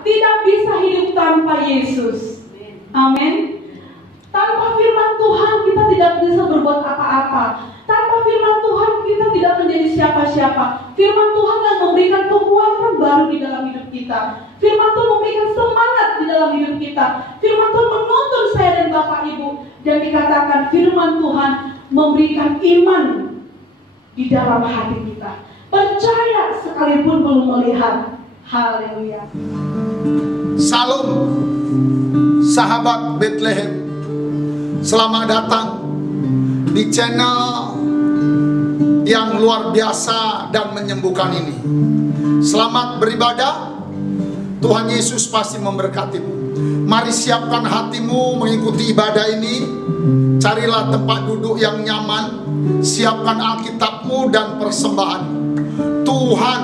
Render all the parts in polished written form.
tidak bisa hidup tanpa Yesus. Amin. Tanpa firman Tuhan kita tidak bisa berbuat apa-apa. Tanpa firman Tuhan kita tidak menjadi siapa-siapa. Firman Tuhan yang memberikan kekuatan baru di dalam hidup kita. Firman Tuhan memberikan semangat di dalam hidup kita. Firman Tuhan menuntun saya dan Bapak Ibu. Dan dikatakan firman Tuhan memberikan iman di dalam hati kita. Percaya sekalipun belum melihat. Haleluya. Salam sahabat Bethlehem. Selamat datang di channel yang luar biasa dan menyembuhkan ini. Selamat beribadah. Tuhan Yesus pasti memberkatimu. Mari siapkan hatimu mengikuti ibadah ini. Carilah tempat duduk yang nyaman. Siapkan Alkitabmu dan persembahan. Tuhan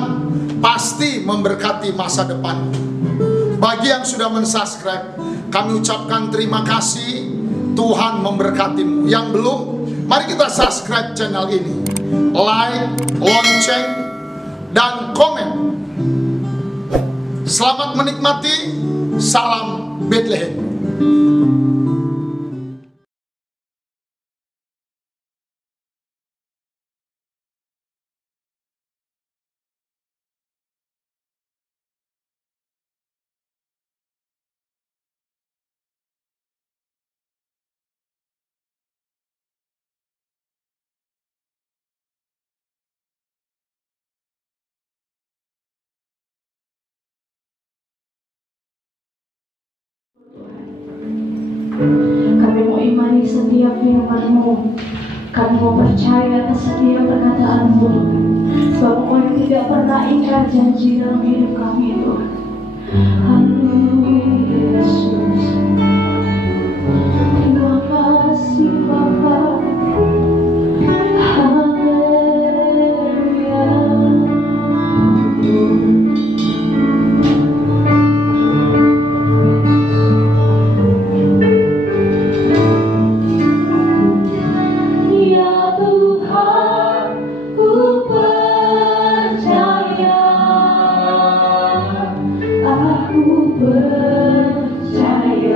pasti memberkati masa depan. Bagi yang sudah mensubscribe, kami ucapkan terima kasih. Tuhan memberkatimu. Yang belum, mari kita subscribe channel ini, like, lonceng, dan komen. Selamat menikmati. Salam Bethlehem. Kami mau imani setiap firman-Mu. Kami mau percaya atas setiap perkataan-Mu, sebab Engkau yang tidak pernah ingkar janji dalam hidup kami, Tuhan. Haleluya Yesus. Terima kasih Bapa. Percaya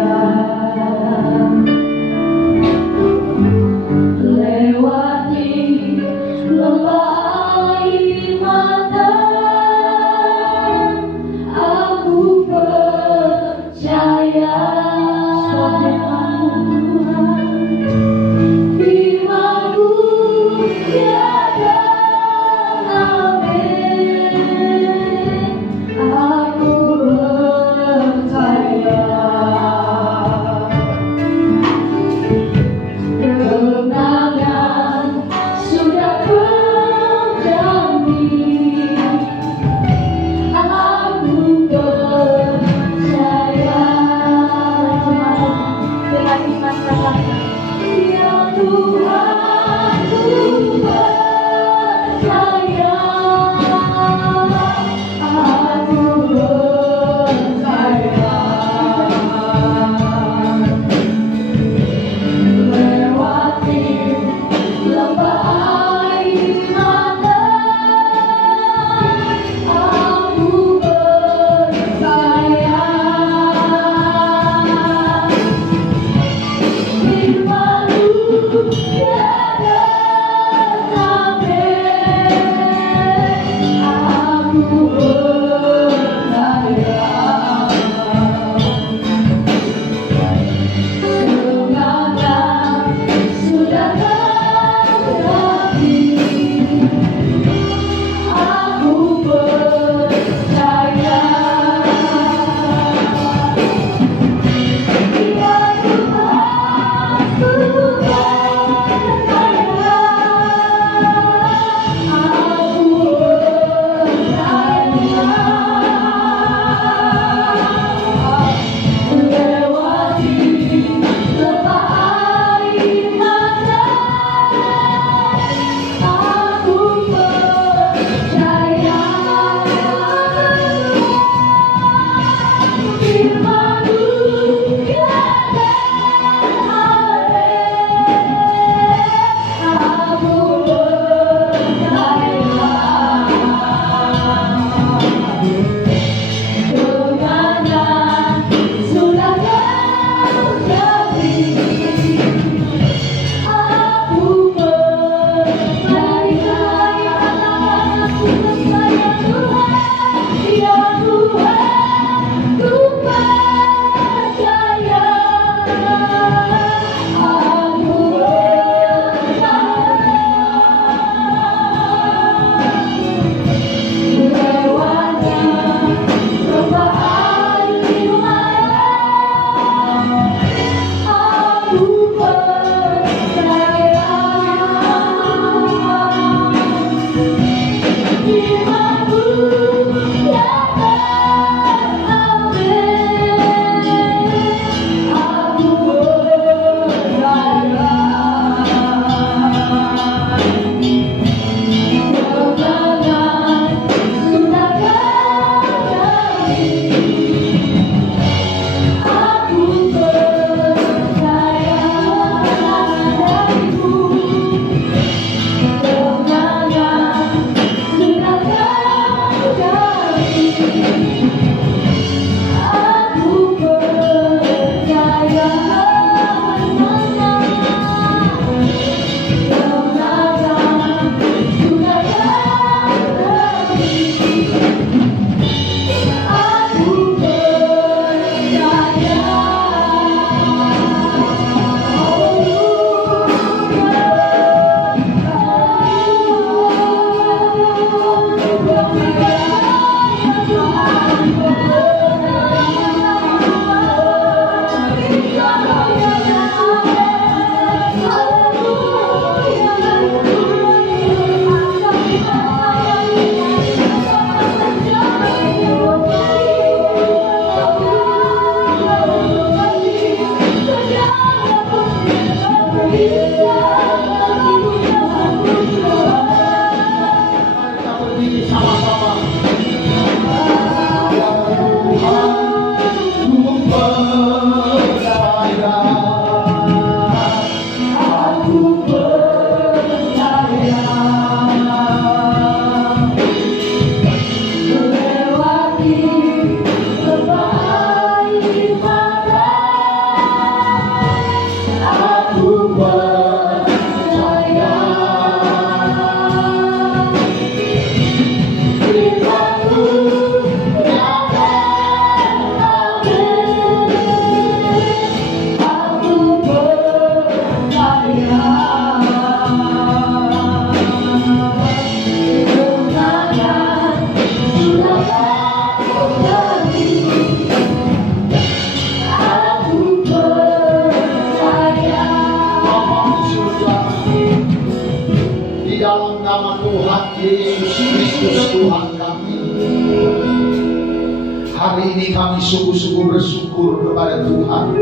Hari ini kami sungguh-sungguh bersyukur kepada Tuhan.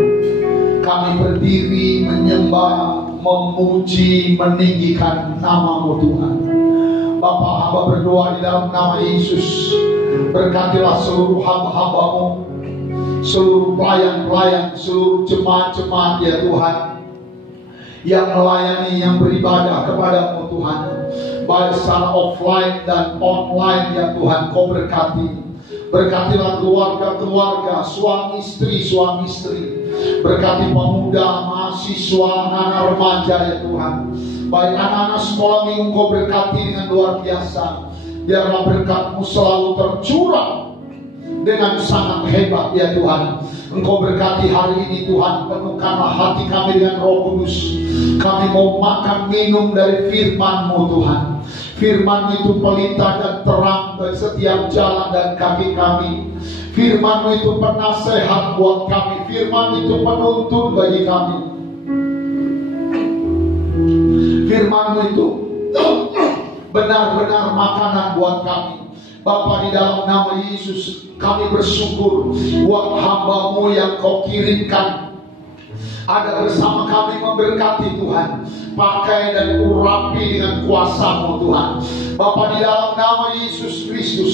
Kami berdiri menyembah, memuji, meninggikan nama-Mu Tuhan. Bapa, hamba berdoa di dalam nama Yesus, berkatilah seluruh hamba-hamba-Mu, seluruh pelayan-pelayan, seluruh jemaat-jemaat ya Tuhan, yang melayani, yang beribadah kepada-Mu Tuhan, baik secara offline dan online ya Tuhan. Kau berkati. Berkatilah keluarga-keluarga, suami istri, berkati pemuda, mahasiswa, anak remaja ya Tuhan. Baik anak-anak sekolah minggu Kau berkati dengan luar biasa. Biarlah berkat-Mu selalu tercurah dengan sangat hebat ya Tuhan. Engkau berkati hari ini Tuhan. Penuhkanlah hati kami dengan Roh Kudus. Kami mau makan minum dari firman-Mu Tuhan. Firman itu pelita dan terang bagi setiap jalan dan kaki kami. Firman itu penasehat buat kami. Firman itu penuntun bagi kami. Firman itu benar-benar makanan buat kami. Bapa, di dalam nama Yesus kami bersyukur buat hamba-Mu yang Kau kirimkan ada bersama kami memberkati Tuhan. Pakai dan urapi dengan kuasa-Mu Tuhan. Bapa, di dalam nama Yesus Kristus,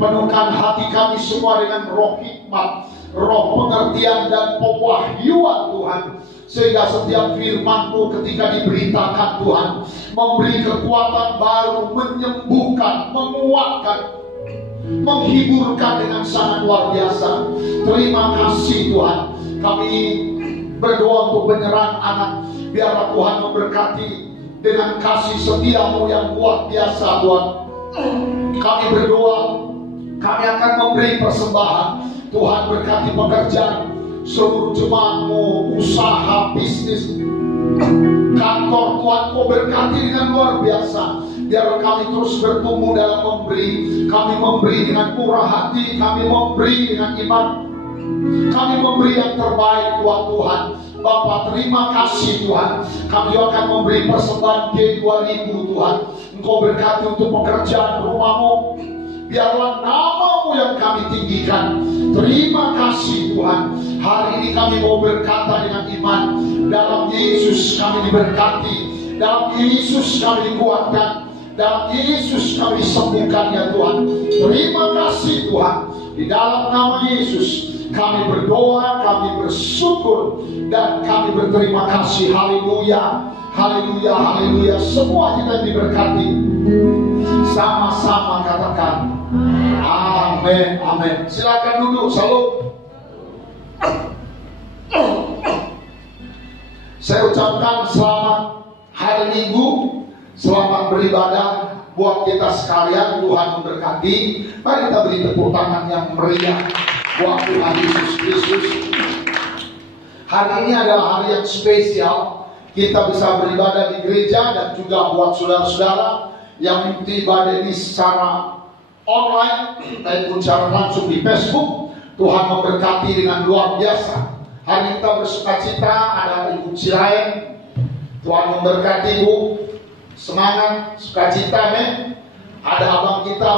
penuhkan hati kami semua dengan roh hikmat, roh pengertian dan pewahyuan Tuhan. Sehingga setiap firman-Mu ketika diberitakan Tuhan, memberi kekuatan baru, menyembuhkan, menguatkan, menghiburkan dengan sangat luar biasa. Terima kasih Tuhan. Kami berdoa untuk penyerahan anak. Biarlah Tuhan memberkati dengan kasih setia-Mu yang luar biasa Tuhan. Kami berdoa, kami akan memberi persembahan. Tuhan berkati pekerjaan seluruh jemaat-Mu, usaha, bisnis, kantor Tuhan Kau berkati dengan luar biasa. Biar kami terus bertumbuh dalam memberi. Kami memberi dengan murah hati, kami memberi dengan iman, kami memberi yang terbaik buat Tuhan. Bapa, terima kasih Tuhan. Kami akan memberi persembahan G2000 Tuhan. Engkau berkati untuk pekerjaan rumah-Mu. Biarlah nama-Mu yang kami tinggikan. Terima kasih Tuhan. Hari ini kami mau berkata dengan iman. Dalam Yesus kami diberkati. Dalam Yesus kami dikuatkan. Dalam Yesus kami disembuhkan ya Tuhan. Terima kasih Tuhan. Di dalam nama Yesus kami berdoa, kami bersyukur, dan kami berterima kasih. Haleluya, haleluya, haleluya. Semua kita diberkati. Sama-sama katakan amin, amin. Silakan duduk, salam. Saya ucapkan selamat hari Minggu, selamat beribadah buat kita sekalian. Tuhan memberkati. Mari kita beri tepuk tangan yang meriah buat Tuhan Yesus Kristus. Hari ini adalah hari yang spesial. Kita bisa beribadah di gereja dan juga buat saudara-saudara yang mengikuti ibadah ini secara online maupun secara langsung di Facebook. Tuhan memberkati dengan luar biasa. Hari kita bersukacita, ada Ibu Cilaen. Tuhan memberkati Ibu. Semangat, sukacita, men. Ada abang kita,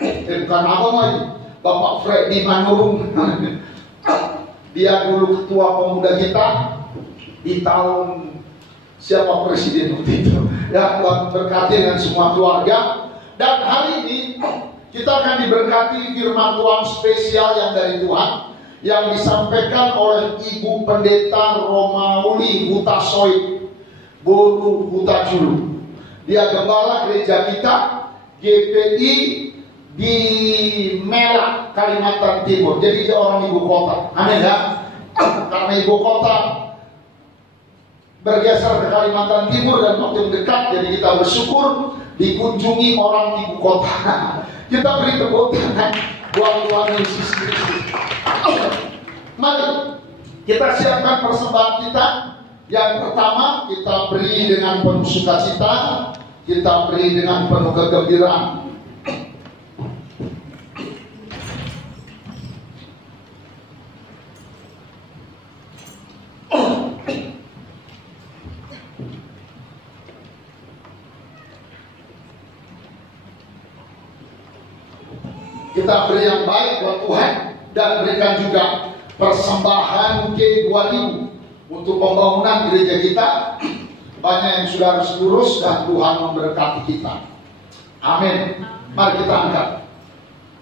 bukan abang lagi, Bapak Freddy Manurung. Dia dulu ketua pemuda kita di tahun siapa presiden waktu itu. Ya, Tuhan berkati dengan semua keluarga. Dan hari ini kita akan diberkati firman Tuhan spesial yang dari Tuhan, yang disampaikan oleh Ibu Pendeta Romauli Hutasoid Boru Hutaculu. Dia gembala gereja kita GPI di Melak, Kalimantan Timur. Jadi dia orang ibu kota. Amin ya. Karena ibu kota bergeser ke Kalimantan Timur dan waktu dekat, jadi kita bersyukur dikunjungi orang ibu kota. Kita beri tepuk tangan buat Tuhan Yesus Kristus. Mari kita siapkan persembahan kita. Yang pertama kita beri dengan penuh sukacita, kita beri dengan penuh kegembiraan. Kita beri yang baik buat Tuhan. dan berikan juga persembahan G2000 untuk pembangunan gereja kita. Banyak yang sudah harus lurus dan Tuhan memberkati kita. Amin. Mari kita angkat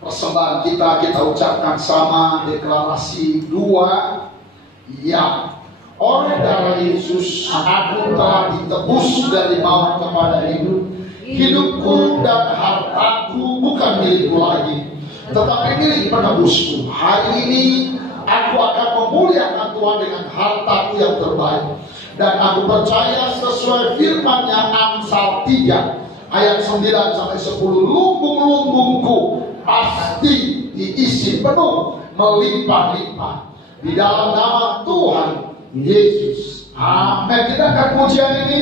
persembahan kita ucapkan sama deklarasi 2. Ya, oleh darah Yesus aku telah ditebus dari maut kepada hidup. Hidupku dan hartaku bukan milikku lagi, tetapi milik penebusku. Hari ini aku akan memuliakan Tuhan dengan hartaku yang terbaik. Dan aku percaya sesuai firman-Nya Amsal 3 ayat 9 sampai 10, lumbung-lumbungku pasti diisi penuh melimpah-limpah di dalam nama Tuhan Yesus. Amin. Kita akan pujian ini,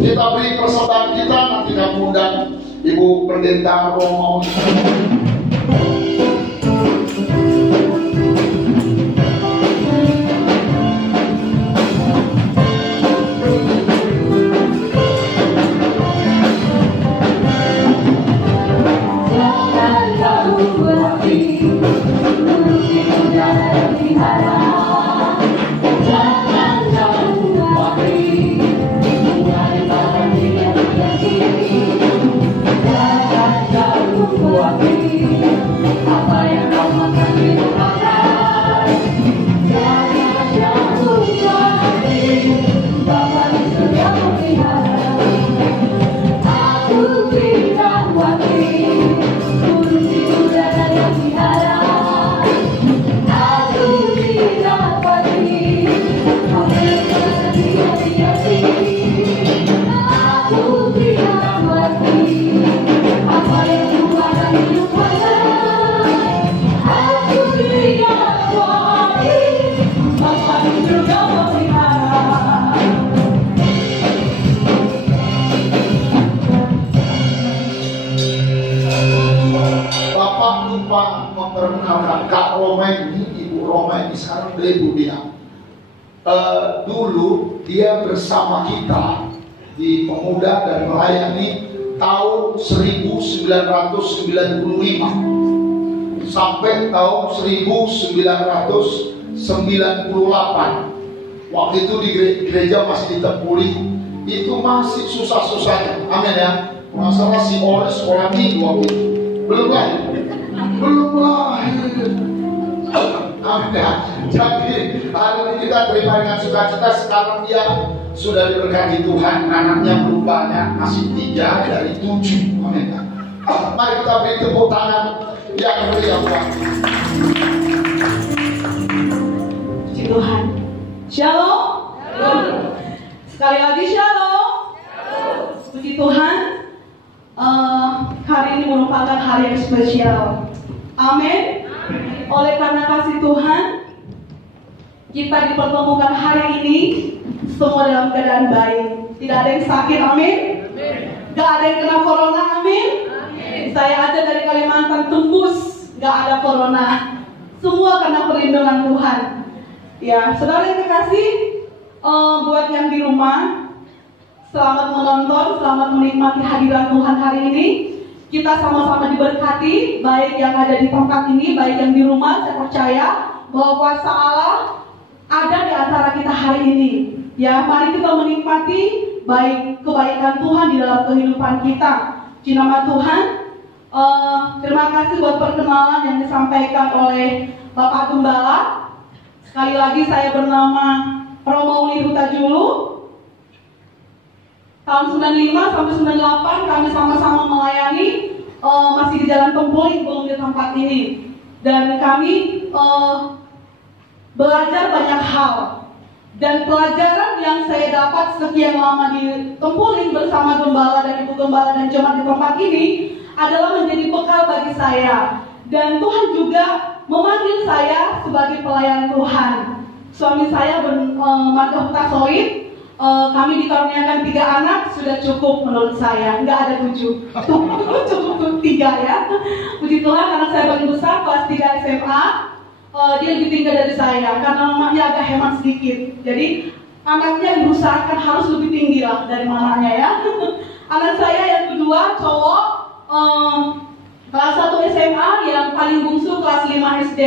kita beri persembahan kita. Nanti kami undang Ibu Pendeta Romo. Memperkenalkan Kak Roma ini, Ibu Roma ini sekarang beliau Ibu dia. Dulu dia bersama kita di Pemuda dan melayani tahun 1995 sampai tahun 1998. Waktu itu di gereja masih di Tempuri, itu masih susah-susahnya. Amin ya. Masalah si orang sekolah minggu waktu itu belum lahir. Amin ya. Jadi hari ini kita terima dengan sukacita. Sekarang dia sudah diberkati Tuhan, anaknya belum banyak, masih 3 dari 7. Amin ya. Mari kita beri tepuk tangan yang meriah Tuhan. Puji Tuhan. Shalom. Sekali lagi shalom. Puji Tuhan. Hari ini merupakan hari yang spesial. Amin. Oleh karena kasih Tuhan, kita dipertemukan hari ini semua dalam keadaan baik. Tidak ada yang sakit, amin. Gak ada yang kena corona, amin. Saya ada dari Kalimantan tembus, gak ada corona. Semua karena perlindungan Tuhan. Ya, saudara yang kekasih, buat yang di rumah, selamat menonton, selamat menikmati hadirat Tuhan hari ini. Kita sama-sama diberkati, baik yang ada di tempat ini, baik yang di rumah. Saya percaya bahwa kuasa Allah ada di antara kita hari ini. Ya, mari kita menikmati baik kebaikan Tuhan di dalam kehidupan kita. Puji nama Tuhan. Terima kasih buat perkenalan yang disampaikan oleh Bapak Gembala. Sekali lagi saya bernama Romo Uli Hutajulu. Tahun 95 sampai 98 kami sama-sama melayani, masih di Jalan Tempuri, belum di tempat ini. Dan kami belajar banyak hal. Dan pelajaran yang saya dapat sekian lama di Tempuri bersama Gembala dan Ibu Gembala dan jemaat di tempat ini adalah menjadi bekal bagi saya. Dan Tuhan juga memanggil saya sebagai pelayan Tuhan. Suami saya Marga Huta Soid. Kami dikaruniakan 3 anak, sudah cukup menurut saya. Nggak ada 7, cukup 3 ya. Puji Tuhan, anak saya paling besar kelas 3 SMA. Dia lebih tinggi dari saya karena mamanya agak hemat sedikit. Jadi anaknya diusahakan harus lebih tinggi lah dari mamanya ya. Anak saya yang kedua cowok, Kelas 1 SMA yang paling bungsu kelas 5 SD.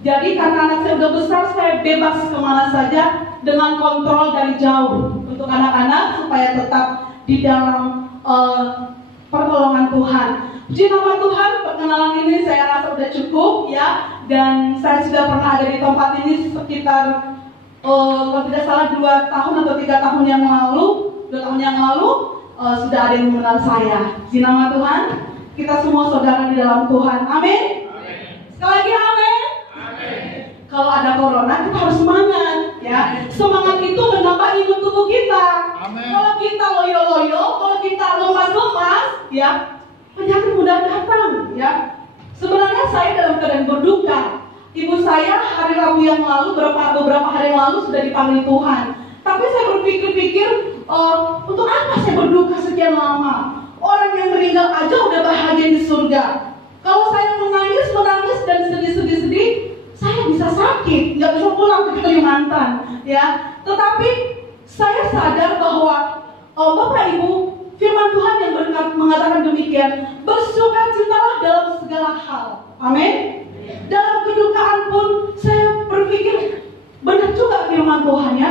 Jadi karena anak saya udah besar, saya bebas kemana saja dengan kontrol dari jauh untuk anak-anak supaya tetap di dalam pertolongan Tuhan. Puji nama Tuhan, perkenalan ini saya rasa sudah cukup ya. Dan saya sudah pernah ada di tempat ini sekitar kalau tidak salah 2 tahun atau 3 tahun yang lalu. 2 tahun yang lalu sudah ada yang mengenal saya. Puji nama Tuhan, kita semua saudara di dalam Tuhan. Amin. Sekali lagi amin. Kalau ada corona kita harus semangat ya. Semangat itu menambah imun tubuh kita. Amen. Kalau kita loyo-loyo, kalau kita lemas-lemas ya, penyakit mudah datang ya. Sebenarnya saya dalam keadaan berduka. Ibu saya hari Rabu yang lalu, beberapa hari yang lalu sudah dipanggil Tuhan. Tapi saya berpikir-pikir, untuk apa saya berduka sekian lama? Orang yang meninggal aja udah bahagia di surga. Kalau saya menangis dan sedih, saya bisa sakit, nggak bisa pulang ke Kalimantan, ya. Tetapi saya sadar bahwa Bapak Ibu, firman Tuhan yang mengatakan demikian, bersukacitalah dalam segala hal. Amin. Dalam kedukaan pun saya berpikir benar juga firman Tuhan ya.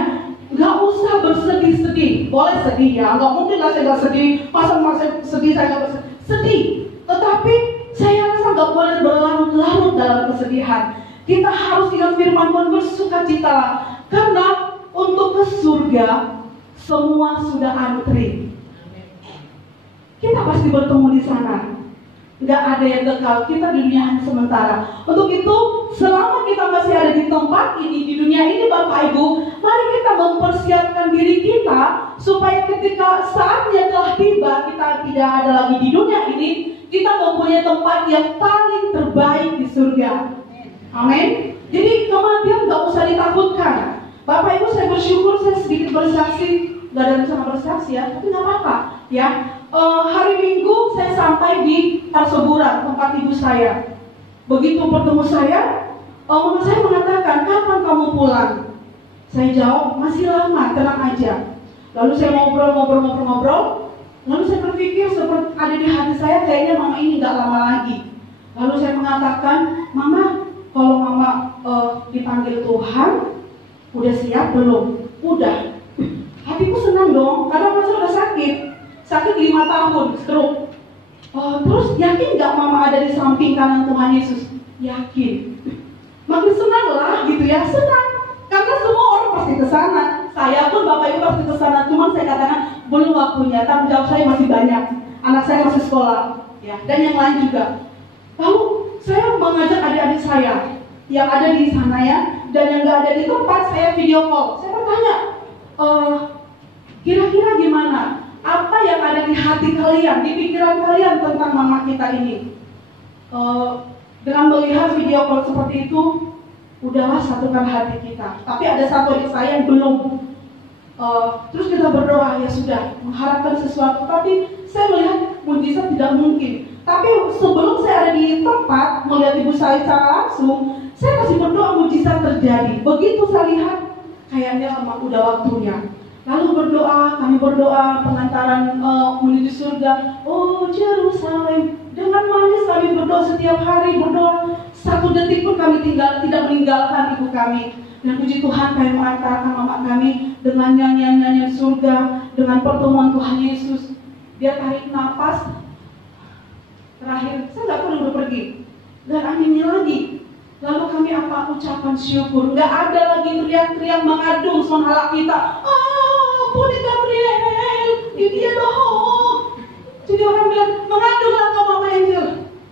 Gak usah bersedih-sedih. Boleh sedih ya, gak mungkin lah saya gak sedih. Masa sedih saya gak sedih. Tetapi saya rasa gak boleh berlarut-larut dalam kesedihan. Kita harus ingat firman Tuhan, bersukacitalah. Karena untuk ke surga semua sudah antri. Kita pasti bertemu di sana. Gak ada yang kekal, kita di dunia hanya sementara. Untuk itu, selama kita masih ada di tempat ini, di dunia ini Bapak Ibu, mari kita mempersiapkan diri kita supaya ketika saatnya telah tiba, kita tidak ada lagi di dunia ini, kita mempunyai tempat yang paling terbaik di surga. Amin. Jadi kematian gak usah ditakutkan. Bapak Ibu, saya bersyukur saya sedikit bersaksi. Gak ada rencana bersaksi ya, tapi gak apa-apa ya. Hari Minggu saya sampai di Parseburan, tempat ibu saya. Begitu bertemu saya, mama saya mengatakan, kapan kamu pulang? Saya jawab, masih lama, tenang aja. Lalu saya ngobrol. Lalu saya berpikir seperti ada di hati saya, kayaknya mama ini gak lama lagi. Lalu saya mengatakan, mama, kalau mama dipanggil Tuhan, udah siap belum? Udah. Hatiku senang dong, karena mama saya udah sakit 5 tahun, stroke. Terus yakin gak mama ada di samping kanan Tuhan Yesus? Yakin. Makin senang lah gitu ya, senang. Karena semua orang pasti ke sana. Saya pun Bapak Ibu pasti ke sana. Cuma saya katakan belum waktunya. Tanggung jawab saya masih banyak. Anak saya masih sekolah, ya. Dan yang lain juga. Lalu saya mengajak adik-adik saya yang ada di sana ya, dan yang gak ada di tempat, saya video call. Saya bertanya, kira-kira gimana? Apa yang ada di hati kalian, di pikiran kalian tentang mama kita ini? Dengan melihat video call seperti itu, udahlah satukan hati kita. Tapi ada satu adik saya yang belum. Terus kita berdoa, ya sudah, mengharapkan sesuatu. Tapi saya melihat mujizat tidak mungkin. Tapi sebelum saya ada di tempat melihat ibu saya secara langsung, saya masih berdoa mujizat terjadi. Begitu saya lihat, kayaknya memang udah waktunya. Lalu kami berdoa pengantaran menuju surga. Oh Yerusalem, dengan manis kami berdoa setiap hari, berdoa 1 detik pun kami tidak meninggalkan ibu kami. Dan puji Tuhan, kami mengantarkan mama kami dengan nyanyian-nyanyian surga, dengan pertemuan Tuhan Yesus. Dia tarik nafas, terakhir saya nggak perlu pergi, dan anginnya lagi. Lalu kami ucapan syukur. Nggak ada lagi teriak-teriak mengadung sonhalak kita. Puni Gabriel, ini dia doh. Jadi orang bilang, mengadunglah kau mama Angel.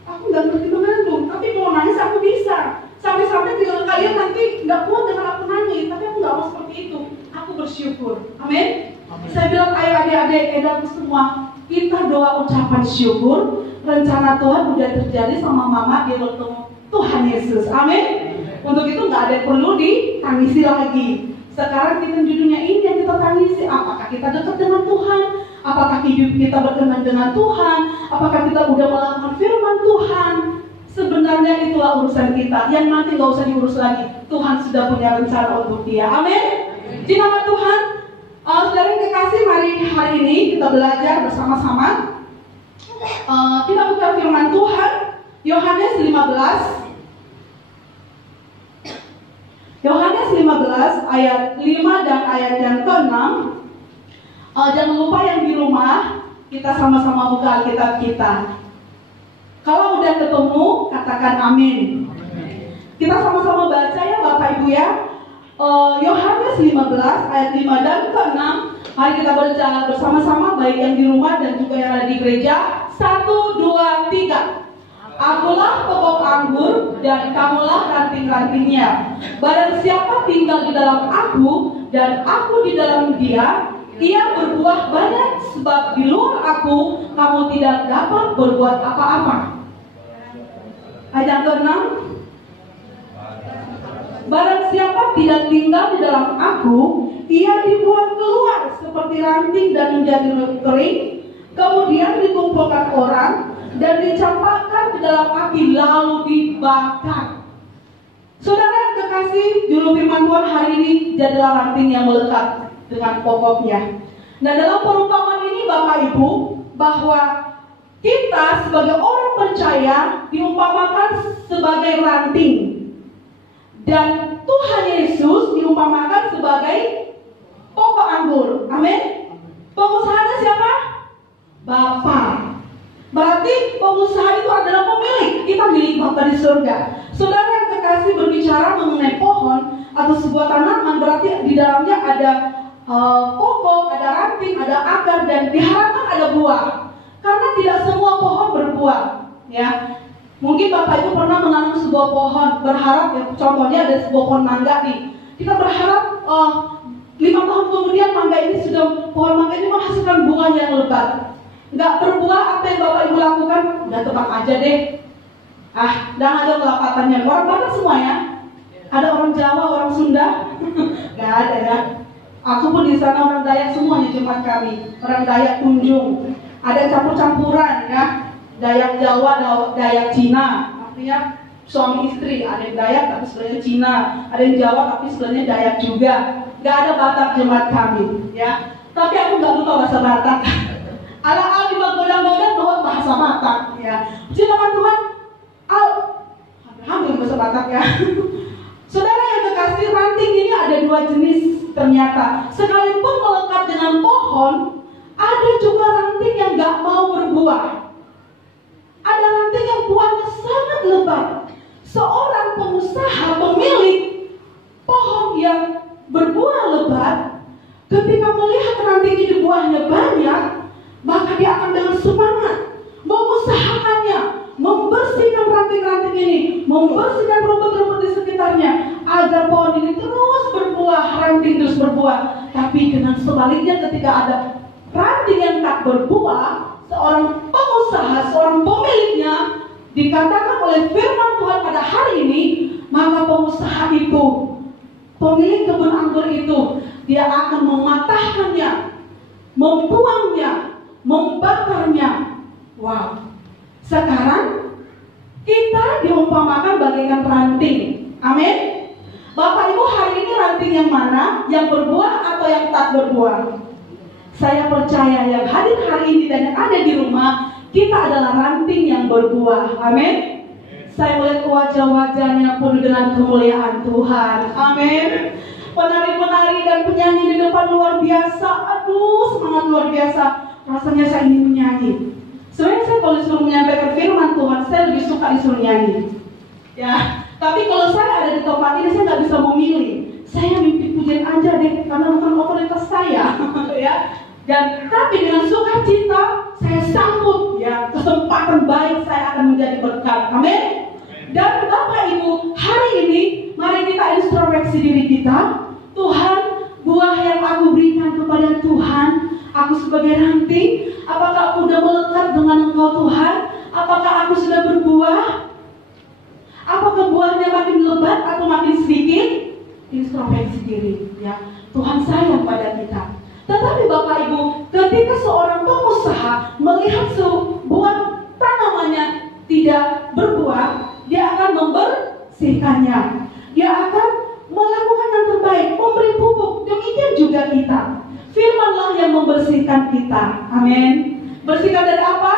Aku nggak ngerti mengandung, tapi mau nangis aku bisa. Sampai-sampai kalian nanti nggak kuat dengan aku nangis, tapi aku nggak mau seperti itu. Aku bersyukur. Amin. Saya bilang, ayo adik-adik, edarku semua, kita doa ucapan syukur. Rencana Tuhan udah terjadi sama mama, dia bertemu Tuhan Yesus. Amin. Untuk itu nggak ada yang perlu ditangisi lagi. Sekarang kita di dunia ini yang kita tangisi, apakah kita dekat dengan Tuhan? Apakah hidup kita berkenan dengan Tuhan? Apakah kita udah melakukan firman Tuhan? Sebenarnya itulah urusan kita, yang nanti gak usah diurus lagi. Tuhan sudah punya rencana untuk dia. Amin. Di nama Tuhan, saudara yang kekasih, mari hari ini kita belajar bersama-sama. Kita buka firman Tuhan Yohanes 15 ayat 5 dan ayat yang ke-6. Jangan lupa yang di rumah, kita sama-sama buka Alkitab kita. Kalau udah ketemu, katakan amin. Kita sama-sama baca ya Bapak Ibu ya. Yohanes 15 ayat 5 dan ke-6. Mari kita baca bersama-sama, baik yang di rumah dan juga yang ada di gereja. 1, 2, 3. Akulah pokok anggur dan kamulah ranting-rantingnya. Barang siapa tinggal di dalam aku dan aku di dalam dia, ia berbuah banyak, sebab di luar aku kamu tidak dapat berbuat apa-apa. Ayat ke-6. Barang siapa tidak tinggal di dalam aku, ia dibuang keluar seperti ranting dan menjadi kering, kemudian dikumpulkan orang dan dicampakkan ke dalam api lalu dibakar. Saudara yang kekasih, juru firman Tuhan hari ini jadilah ranting yang melekat dengan pokoknya. Nah, dalam perumpamaan ini Bapak Ibu, bahwa kita sebagai orang percaya diumpamakan sebagai ranting, dan Tuhan Yesus diumpamakan sebagai pokok anggur. Amin. Pengusahanya siapa? Bapa. Berarti pengusaha itu adalah pemilik. Kita milik Bapa di surga. Saudara yang kekasih, berbicara mengenai pohon atau sebuah tanaman, berarti di dalamnya ada pokok, ada ranting, ada akar, dan diharapkan ada buah. Karena tidak semua pohon berbuah, ya. Mungkin Bapak Ibu pernah menanam sebuah pohon, berharap ya, contohnya ada sebuah pohon mangga nih. Kita berharap 5 tahun kemudian pohon mangga ini menghasilkan buah yang lebat. Nggak berbuah, apa yang Bapak Ibu lakukan? Udah tebak aja deh. Dan ada pelapatannya. Orang mana semuanya? Ada orang Jawa, orang Sunda? Nggak ada ya. Aku pun di sana orang Dayak semuanya jemaat kami. Orang Dayak Tunjung. Ada campur-campuran ya. Dayak Jawa, Dayak Cina. Artinya suami istri. Ada yang Dayak tapi sebenarnya Cina. Ada yang Jawa tapi sebenarnya Dayak juga. Nggak ada Batak jemaat kami ya. Tapi aku nggak lupa bahasa Batak. Ala-ala di godang-godang bahwa bahasa Batak ya. Puji nama Tuhan, hampir bahasa Batak ya. Saudara yang kekasih, ranting ini ada 2 jenis ternyata. Sekalipun melekat dengan pohon, ada juga ranting yang gak mau berbuah. Ada ranting yang buahnya sangat lebat. Seorang pengusaha pemilik pohon yang berbuah lebat, ketika melihat ranting ini buahnya banyak, maka dia akan dengan semangat mengusahakannya, membersihkan ranting-ranting ini, membersihkan rumput-rumput di sekitarnya, agar pohon ini terus berbuah, ranting terus berbuah. Tapi dengan sebaliknya, ketika ada ranting yang tak berbuah, seorang pengusaha, seorang pemiliknya, dikatakan oleh firman Tuhan pada hari ini, maka pengusaha itu, pemilik kebun anggur itu, dia akan mematahkannya, membuangnya, membakarnya. Wow. Sekarang kita diumpamakan bagaikan ranting. Amin. Bapak Ibu, hari ini ranting yang mana? Yang berbuah atau yang tak berbuah? Saya percaya yang hadir hari ini dan yang ada di rumah, kita adalah ranting yang berbuah. Amin. Saya melihat wajah-wajahnya penuh dengan kemuliaan Tuhan. Amin. Penari-penari dan penyanyi di depan luar biasa. Aduh, semangat luar biasa. Rasanya saya ingin menyanyi. Sebenarnya saya kalau disuruh menyampaikan firman Tuhan, saya lebih suka disuruh nyanyi. Ya, tapi kalau saya ada di tempat ini, saya nggak bisa memilih. Saya mimpi pujian aja deh, karena bukan otoritas saya. Ya. Dan tapi dengan sukacita saya sambut ya kesempatan baik, saya akan menjadi berkat. Amin. Dan Bapak Ibu, hari ini mari kita introspeksi diri kita. Tuhan, buah yang aku berikan kepada Tuhan, aku sebagai ranting, apakah aku sudah melekat dengan Engkau Tuhan? Apakah aku sudah berbuah? Apakah buahnya makin lebat atau makin sedikit? Introspeksi diri ya. Tuhan sayang pada kita. Tetapi Bapak Ibu, ketika seorang pengusaha melihat sebuah tanamannya tidak berbuah, dia akan membersihkannya. Dia akan melakukan yang terbaik, memberi pupuk. Demikian juga kita. Firman-lah yang membersihkan kita. Amin. Bersihkan dari apa?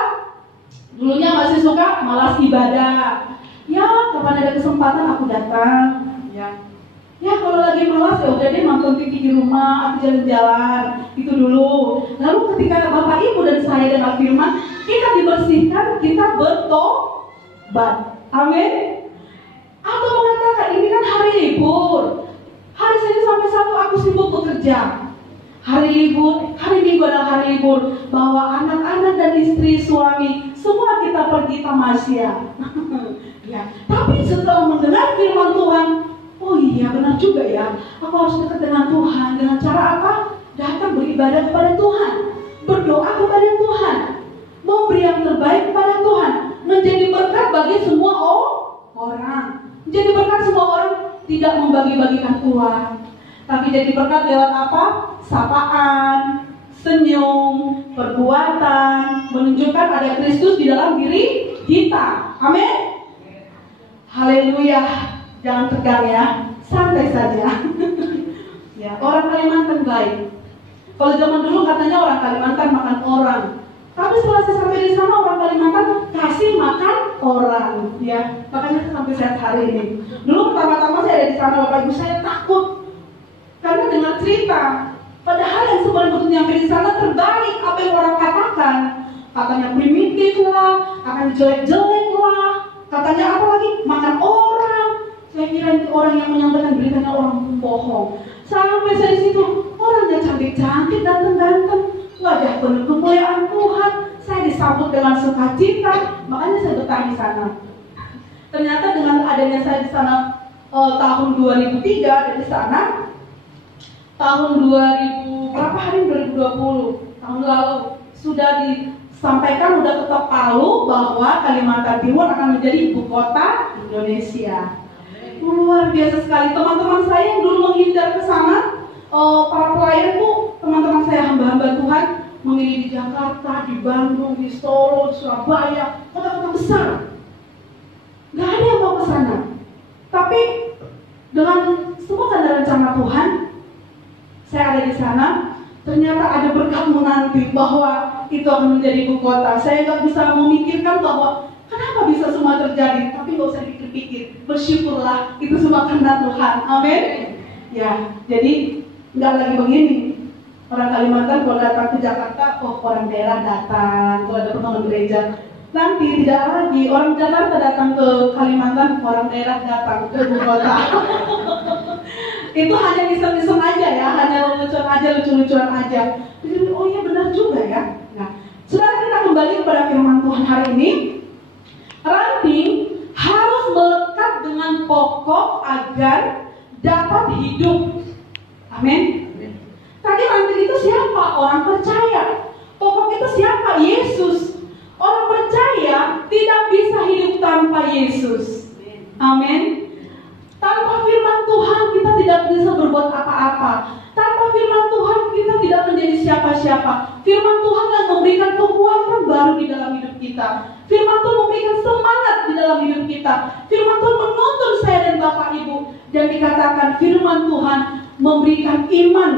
Dulunya masih suka malas ibadah. Ya, kapan ada kesempatan aku datang. Ya kalau lagi malas ya udah deh nonton TV di rumah, aku jalan-jalan, itu dulu. Lalu ketika Bapak Ibu dan saya dengar firman, kita dibersihkan, kita bertobat. Amin. Atau mengatakan ini kan hari libur, hari Senin sampai Sabtu aku sibuk bekerja. Hari libur, hari Minggu adalah hari libur, bawa anak-anak dan istri, suami, semua kita pergi tamasya. Ya, tapi setelah mendengar firman Tuhan, oh iya benar juga ya, aku harus dekat dengan Tuhan. Dengan cara apa? Datang beribadah kepada Tuhan, berdoa kepada Tuhan, memberi yang terbaik kepada Tuhan, menjadi berkat bagi semua orang. Menjadi berkat semua orang, tidak membagi-bagikan uang, tapi jadi berkat lewat apa? Sapaan, senyum, perbuatan, menunjukkan ada Kristus di dalam diri kita. Amin. Haleluya. Jangan tegang ya, santai saja. Ya, orang Kalimantan baik. Kalau zaman dulu katanya orang Kalimantan makan orang, tapi setelah saya sampai di sana orang Kalimantan kasih makan orang. Ya, makanya sampai sehat hari ini. Dulu pertama-tama saya ada di sana, Bapak Ibu saya takut karena dengar cerita. Padahal yang sebenarnya nyampe di sana terbalik apa yang orang katakan. Katanya primitif lah, akan jelek-jelek lah. Katanya apa lagi? Makan orang. Saya kira itu orang yang menyampaikan beritanya orang bohong. Sampai saya di situ, orangnya cantik-cantik, ganteng-ganteng, wajah penuh kemuliaan Tuhan. Saya disambut dengan sukacita, makanya saya betah di sana. Ternyata dengan adanya saya di sana tahun 2003 ada di sana, tahun 2000 berapa hari 2020 tahun lalu sudah disampaikan, sudah ketok palu bahwa Kalimantan Timur akan menjadi ibu kota Indonesia. Luar biasa sekali. Teman-teman saya yang dulu menghindar ke sana, para pelayan tuh, teman-teman saya hamba-hamba Tuhan memilih di Jakarta, di Bandung, di Solo, di Surabaya, kota-kota besar. Gak ada yang mau ke sana. Tapi dengan semua tanda rencana Tuhan, saya ada di sana. Ternyata ada berkat menanti bahwa itu akan menjadi ibu kota. Saya gak bisa memikirkan bahwa kenapa bisa semua terjadi, tapi gak usah pikir-pikir. Bersyukurlah, itu semua karena Tuhan. Amin. Ya, jadi nggak lagi begini. Orang Kalimantan kalau datang ke Jakarta, oh orang daerah datang. Kalau ada pertemuan gereja, nanti tidak lagi orang Jakarta datang ke Kalimantan, orang daerah datang ke ibu kota. Itu hanya iseng-iseng aja ya, hanya lucu-lucuan aja, lucu-lucuan aja. Jadi, oh iya benar juga ya. Nah, saudara, kita kembali kepada firman Tuhan hari ini. Ranting harus melekat dengan pokok agar dapat hidup. Amin. Tadi ranting itu siapa? Orang percaya. Pokok itu siapa? Yesus. Orang percaya tidak bisa hidup tanpa Yesus. Amin. Tanpa firman Tuhan kita tidak bisa berbuat apa-apa. Tanpa firman Tuhan kita tidak menjadi siapa-siapa. Firman Tuhan yang memberikan kekuatan baru di dalam hidup kita. Firman Tuhan memberikan semangat di dalam hidup kita. Firman Tuhan menuntun saya dan Bapak Ibu. Dan dikatakan firman Tuhan memberikan iman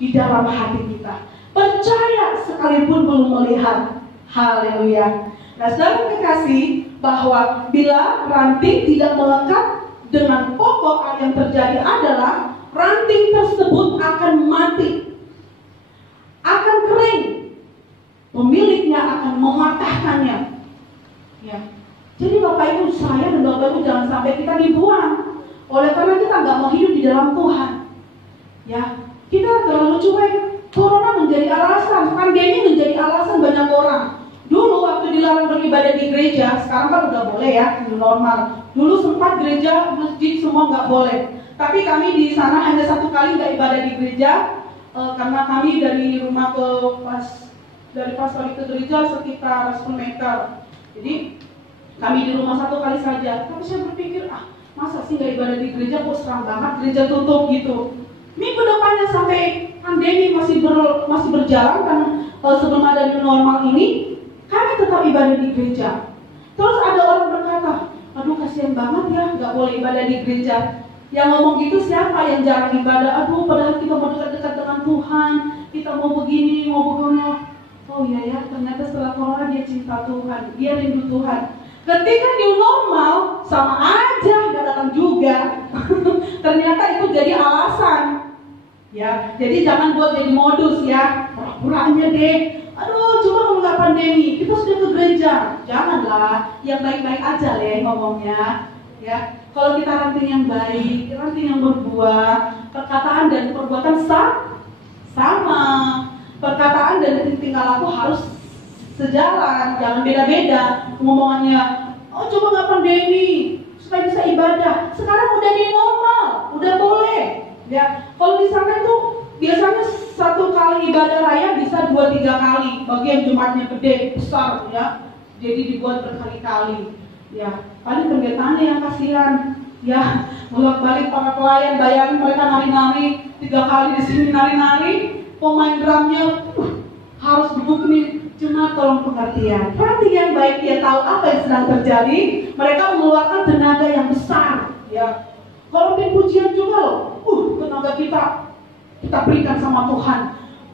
di dalam hati kita. Percaya sekalipun belum melihat. Haleluya. Nah, saudara kekasih, bahwa bila ranting tidak melekat dengan pokok, yang terjadi adalah ranting tersebut akan mati, akan kering, pemiliknya akan mematahkannya. Ya. Jadi Bapak Ibu, saya dan Bapak Ibu jangan sampai kita dibuang oleh karena kita nggak mau hidup di dalam Tuhan. Ya, kita terlalu cuek. Corona menjadi alasan, pandemi menjadi alasan banyak orang. Dulu waktu dilarang beribadah di gereja, sekarang kan udah boleh ya, normal. Dulu sempat gereja, masjid semua nggak boleh. Tapi kami di sana hanya satu kali nggak ibadah di gereja, karena kami dari rumah ke dari pastor ke gereja sekitar 10 meter. Jadi kami di rumah satu kali saja. Tapi saya berpikir, masa sih nggak ibadah di gereja, kok serang banget gereja tutup gitu. Minggu depannya sampai pandemi masih berjalan kan, sebelum ada new normal ini, kami tetap ibadah di gereja. Terus ada orang berkata, aduh kasihan banget ya, nggak boleh ibadah di gereja. Yang ngomong gitu siapa? Yang jarang ibadah. Aduh, padahal kita mau dekat-dekat dengan Tuhan, kita mau begini, mau begono. Oh iya ya, ternyata setelah corona dia cinta Tuhan, dia rindu Tuhan. Ketika new normal, sama aja gak datang juga. Ternyata itu jadi alasan. Ya, jadi jangan buat jadi modus ya. Pura-puranya deh. Aduh, cuma kalau nggak pandemi, kita sudah ke gereja. Janganlah, yang baik-baik aja ngomongnya. Ya, kalau kita ranting yang baik, ranting yang berbuah, perkataan dan perbuatan sama. Perkataan dan tingkah laku harus sejalan, jangan beda-beda. Ngomongannya, oh coba nggak pandemi supaya bisa ibadah. Sekarang udah di normal, udah boleh. Ya, kalau di sana itu biasanya satu kali ibadah raya bisa 2-3 kali. Bagian Jumatnya gede, besar ya. Jadi dibuat berkali-kali. Ya, paling pendetaannya yang kasihan. Ya, bolak-balik para pelayan, bayangin mereka nari-nari 3 kali di sini nari-nari. Pemain drumnya harus duduk nih. Cuma tolong pengertian. Ranting yang baik dia tahu apa yang sedang terjadi. Mereka mengeluarkan tenaga yang besar. Ya, kalau tim pujian juga loh. Tenaga kita berikan sama Tuhan.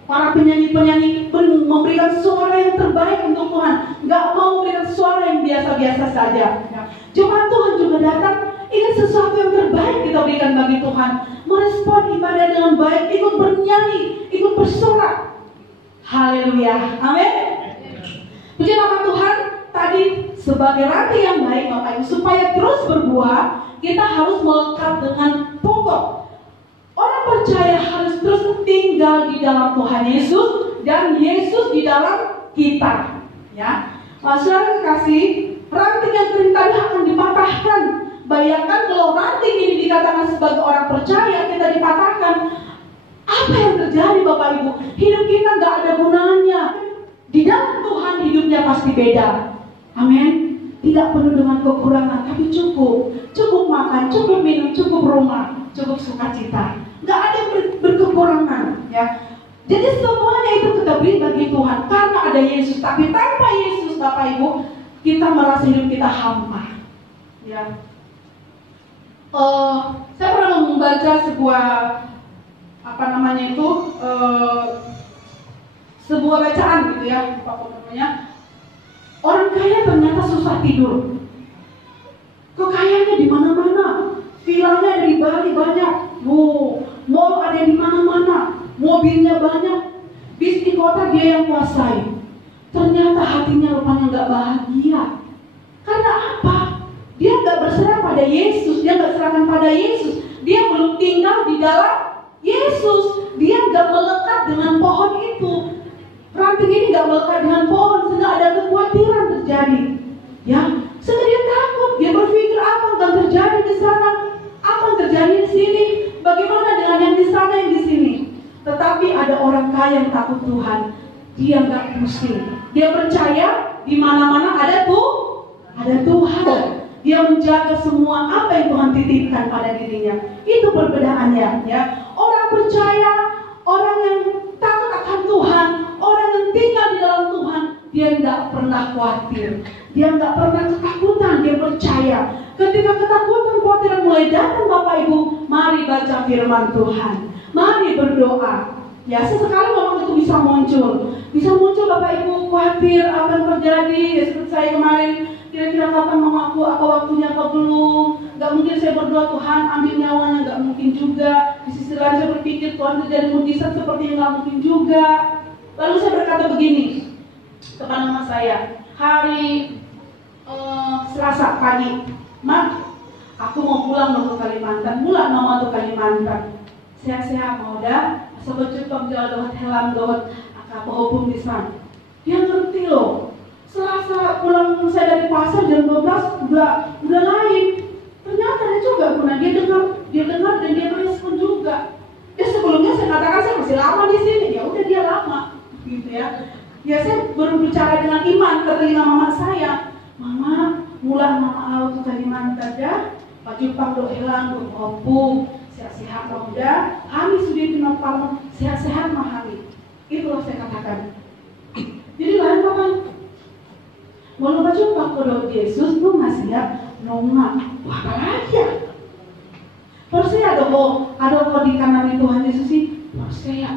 Para penyanyi-penyanyi memberikan suara yang terbaik untuk Tuhan. Gak mau memberikan suara yang biasa-biasa saja. Ya. Jemaat Tuhan juga datang ingin sesuatu yang terbaik kita berikan bagi Tuhan. Merespon ibadah dengan baik, ikut bernyanyi, ikut bersorak. Haleluya, amin. Puji nama Tuhan. Tadi sebagai ranting yang baik Bapak Ibu, supaya terus berbuah, kita harus melekat dengan pokok. Orang percaya harus terus tinggal di dalam Tuhan Yesus dan Yesus di dalam kita. Ya, masyarakat kasih, ranting yang kering tadi akan dipatahkan. Bayangkan kalau ranting ini dikatakan sebagai orang percaya, kita dipatahkan. Apa yang terjadi Bapak Ibu? Hidup kita gak ada gunanya. Di dalam Tuhan hidupnya pasti beda. Amin. Tidak penuh dengan kekurangan, tapi cukup. Cukup makan, cukup minum, cukup rumah, cukup sukacita. Gak ada yang berkekurangan. Ya. Jadi semuanya itu kita beri bagi Tuhan karena ada Yesus. Tapi tanpa Yesus Bapak Ibu, kita merasa hidup kita hampa. Ya. Saya pernah membaca sebuah sebuah bacaan gitu ya, apa namanya? Orang kaya ternyata susah tidur. Kekayaannya di mana-mana, vilanya ada di Bali banyak, mall ada di mana-mana, mobilnya banyak, bis di kota dia yang kuasai. Ternyata hatinya rupanya nggak bahagia. Karena apa? Dia nggak berserah pada Yesus, dia nggak serahkan pada Yesus. Dia belum tinggal di dalam Yesus. Dia nggak melekat dengan pohon itu. Ranting ini nggak melekat dengan pohon, sehingga ada kekhawatiran terjadi. Ya, sehingga dia takut. Dia berpikir apa yang terjadi di sana, apa yang terjadi di sini, bagaimana dengan yang di sana, yang di sini. Tetapi ada orang kaya yang takut Tuhan. Dia nggak pusing. Dia percaya di mana-mana ada Tuhan. Dia menjaga semua apa yang Tuhan titipkan pada dirinya. Itu perbedaannya, ya. Orang percaya, orang yang takut akan Tuhan, orang yang tinggal di dalam Tuhan, dia tidak pernah khawatir. Dia tidak pernah ketakutan, dia percaya. Ketika ketakutan, kekhawatiran mulai datang Bapak Ibu, mari baca firman Tuhan. Mari berdoa. Ya, sesekali memang itu bisa muncul. Bisa muncul Bapak Ibu khawatir apa yang terjadi. Ya, seperti saya kemarin, kira-kira kapan mau aku, apa waktunya, apa belum. Gak mungkin saya berdoa Tuhan ambil nyawanya, gak mungkin juga. Di sisi lain saya berpikir Tuhan terjadi mujizat seperti yang gak mungkin juga. Lalu saya berkata begini kepada mama saya, hari Selasa pagi, Mak, aku mau pulang ke Kalimantan. Pulang mama ke Kalimantan. Sehat-sehat mau dah. Sobat cukup jalan dohot helam dohot akak hubung di sana. Dia ngerti loh. Selasa pulang saya dari pasar jam 12 udah lain. Ternyata dia juga pernah dia dengar dan dia merespon juga. Ya sebelumnya saya katakan saya masih lama di sini. Ya udah dia lama, gitu ya. Ya saya baru bicara dengan iman ke telinga mama saya. Mama, mulai mama awal ke Kalimantan dah. Pak Jupang do hilang do hubung. Sehat-sehat muda, kami sudah kenal kamu, sehat-sehat mah kami. Itulah saya katakan. Jadi lain kapan? Walau baju pakai Yesus tuh masih ya nongak. Wah apalagi ya? Terus saya ada kok di kanan Tuhan Yesus sih. Terus saya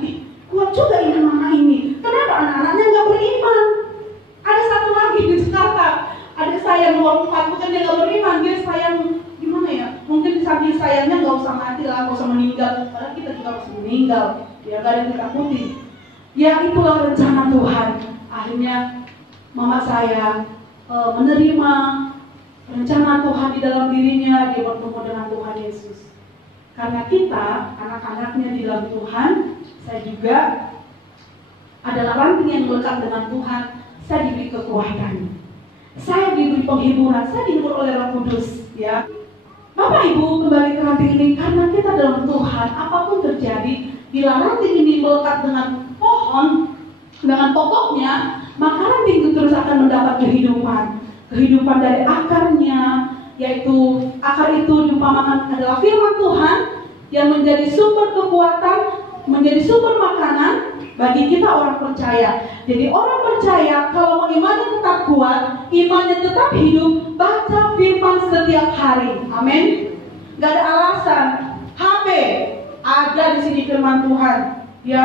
kuat juga ini mama ini. Kenapa anak-anaknya nggak beriman? Ada satu lagi di Jakarta, ada saya nomor 4, bukan dia nggak beriman, dia sayang gimana ya? Mungkin saking sayangnya nggak usah mati lah, nggak usah meninggal. Padahal kita juga harus meninggal, ya nggak ada yang ditakuti. Ya itulah rencana Tuhan. Akhirnya mama saya menerima rencana Tuhan di dalam dirinya, dia bertemu dengan Tuhan Yesus. Karena kita, anak-anaknya di dalam Tuhan, saya juga adalah ranting yang melekat dengan Tuhan. Saya diberi kekuatan, saya diberi penghiburan, saya dihibur oleh Roh Kudus. Ya, Bapak Ibu kembali ke ranting ini karena kita dalam Tuhan. Apapun terjadi, bila ranting ini melekat dengan pohon, dengan pokoknya, maka ranting itu terus akan mendapat kehidupan. Kehidupan dari akarnya, yaitu akar itu diumpamakan adalah firman Tuhan yang menjadi sumber kekuatan, menjadi sumber makanan bagi kita orang percaya. Jadi orang percaya kalau mau imannya tetap kuat, imannya tetap hidup, baca firman setiap hari. Amin. Gak ada alasan. HP ada di sini firman Tuhan. Ya,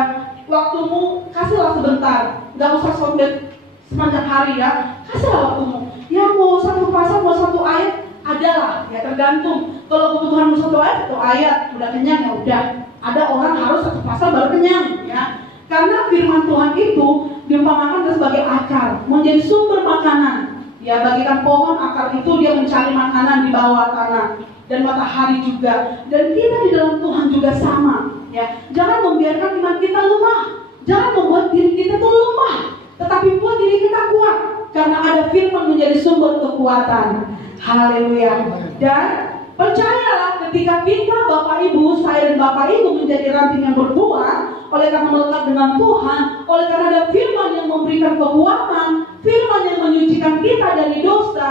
waktumu kasihlah sebentar. Gak usah sombet sepanjang hari ya. Kasihlah waktumu. Ya mau satu pasal, mau satu ayat, adalah ya tergantung. Kalau kebutuhanmu satu ayat, udah kenyang ya udah. Ada orang harus satu pasal baru kenyang ya. Karena firman Tuhan itu diumpamakan sebagai akar, menjadi sumber makanan. Ya bagikan pohon, akar itu dia mencari makanan di bawah tanah dan matahari juga. Dan kita di dalam Tuhan juga sama. Ya, jangan membiarkan iman kita lemah. Jangan membuat diri kita tuh lemah, tetapi buat diri kita kuat. Karena ada firman menjadi sumber kekuatan. Haleluya. Dan percayalah ketika kita Bapak Ibu, saya dan Bapak Ibu menjadi ranting yang berbuah, oleh karena melekat dengan Tuhan, oleh karena ada firman yang memberikan kekuatan, firman yang menyucikan kita dari dosa,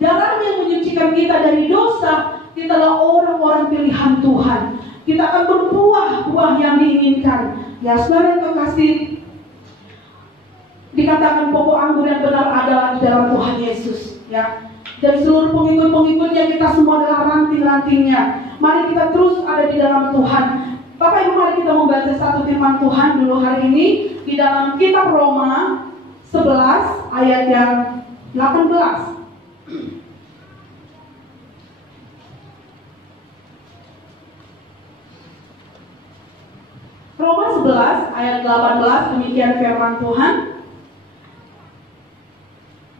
darah yang menyucikan kita dari dosa, kita adalah orang-orang pilihan Tuhan. Kita akan berbuah-buah yang diinginkan. Ya saudara yang kekasih, dikatakan pokok anggur yang benar adalah di dalam Tuhan Yesus. Ya, dari seluruh pengikut-pengikutnya kita semua adalah ranting-rantingnya. Mari kita terus ada di dalam Tuhan. Bapak Ibu, mari kita membaca satu firman Tuhan dulu hari ini di dalam kitab Roma 11 ayat yang 18. Roma 11 ayat 18, demikian firman Tuhan.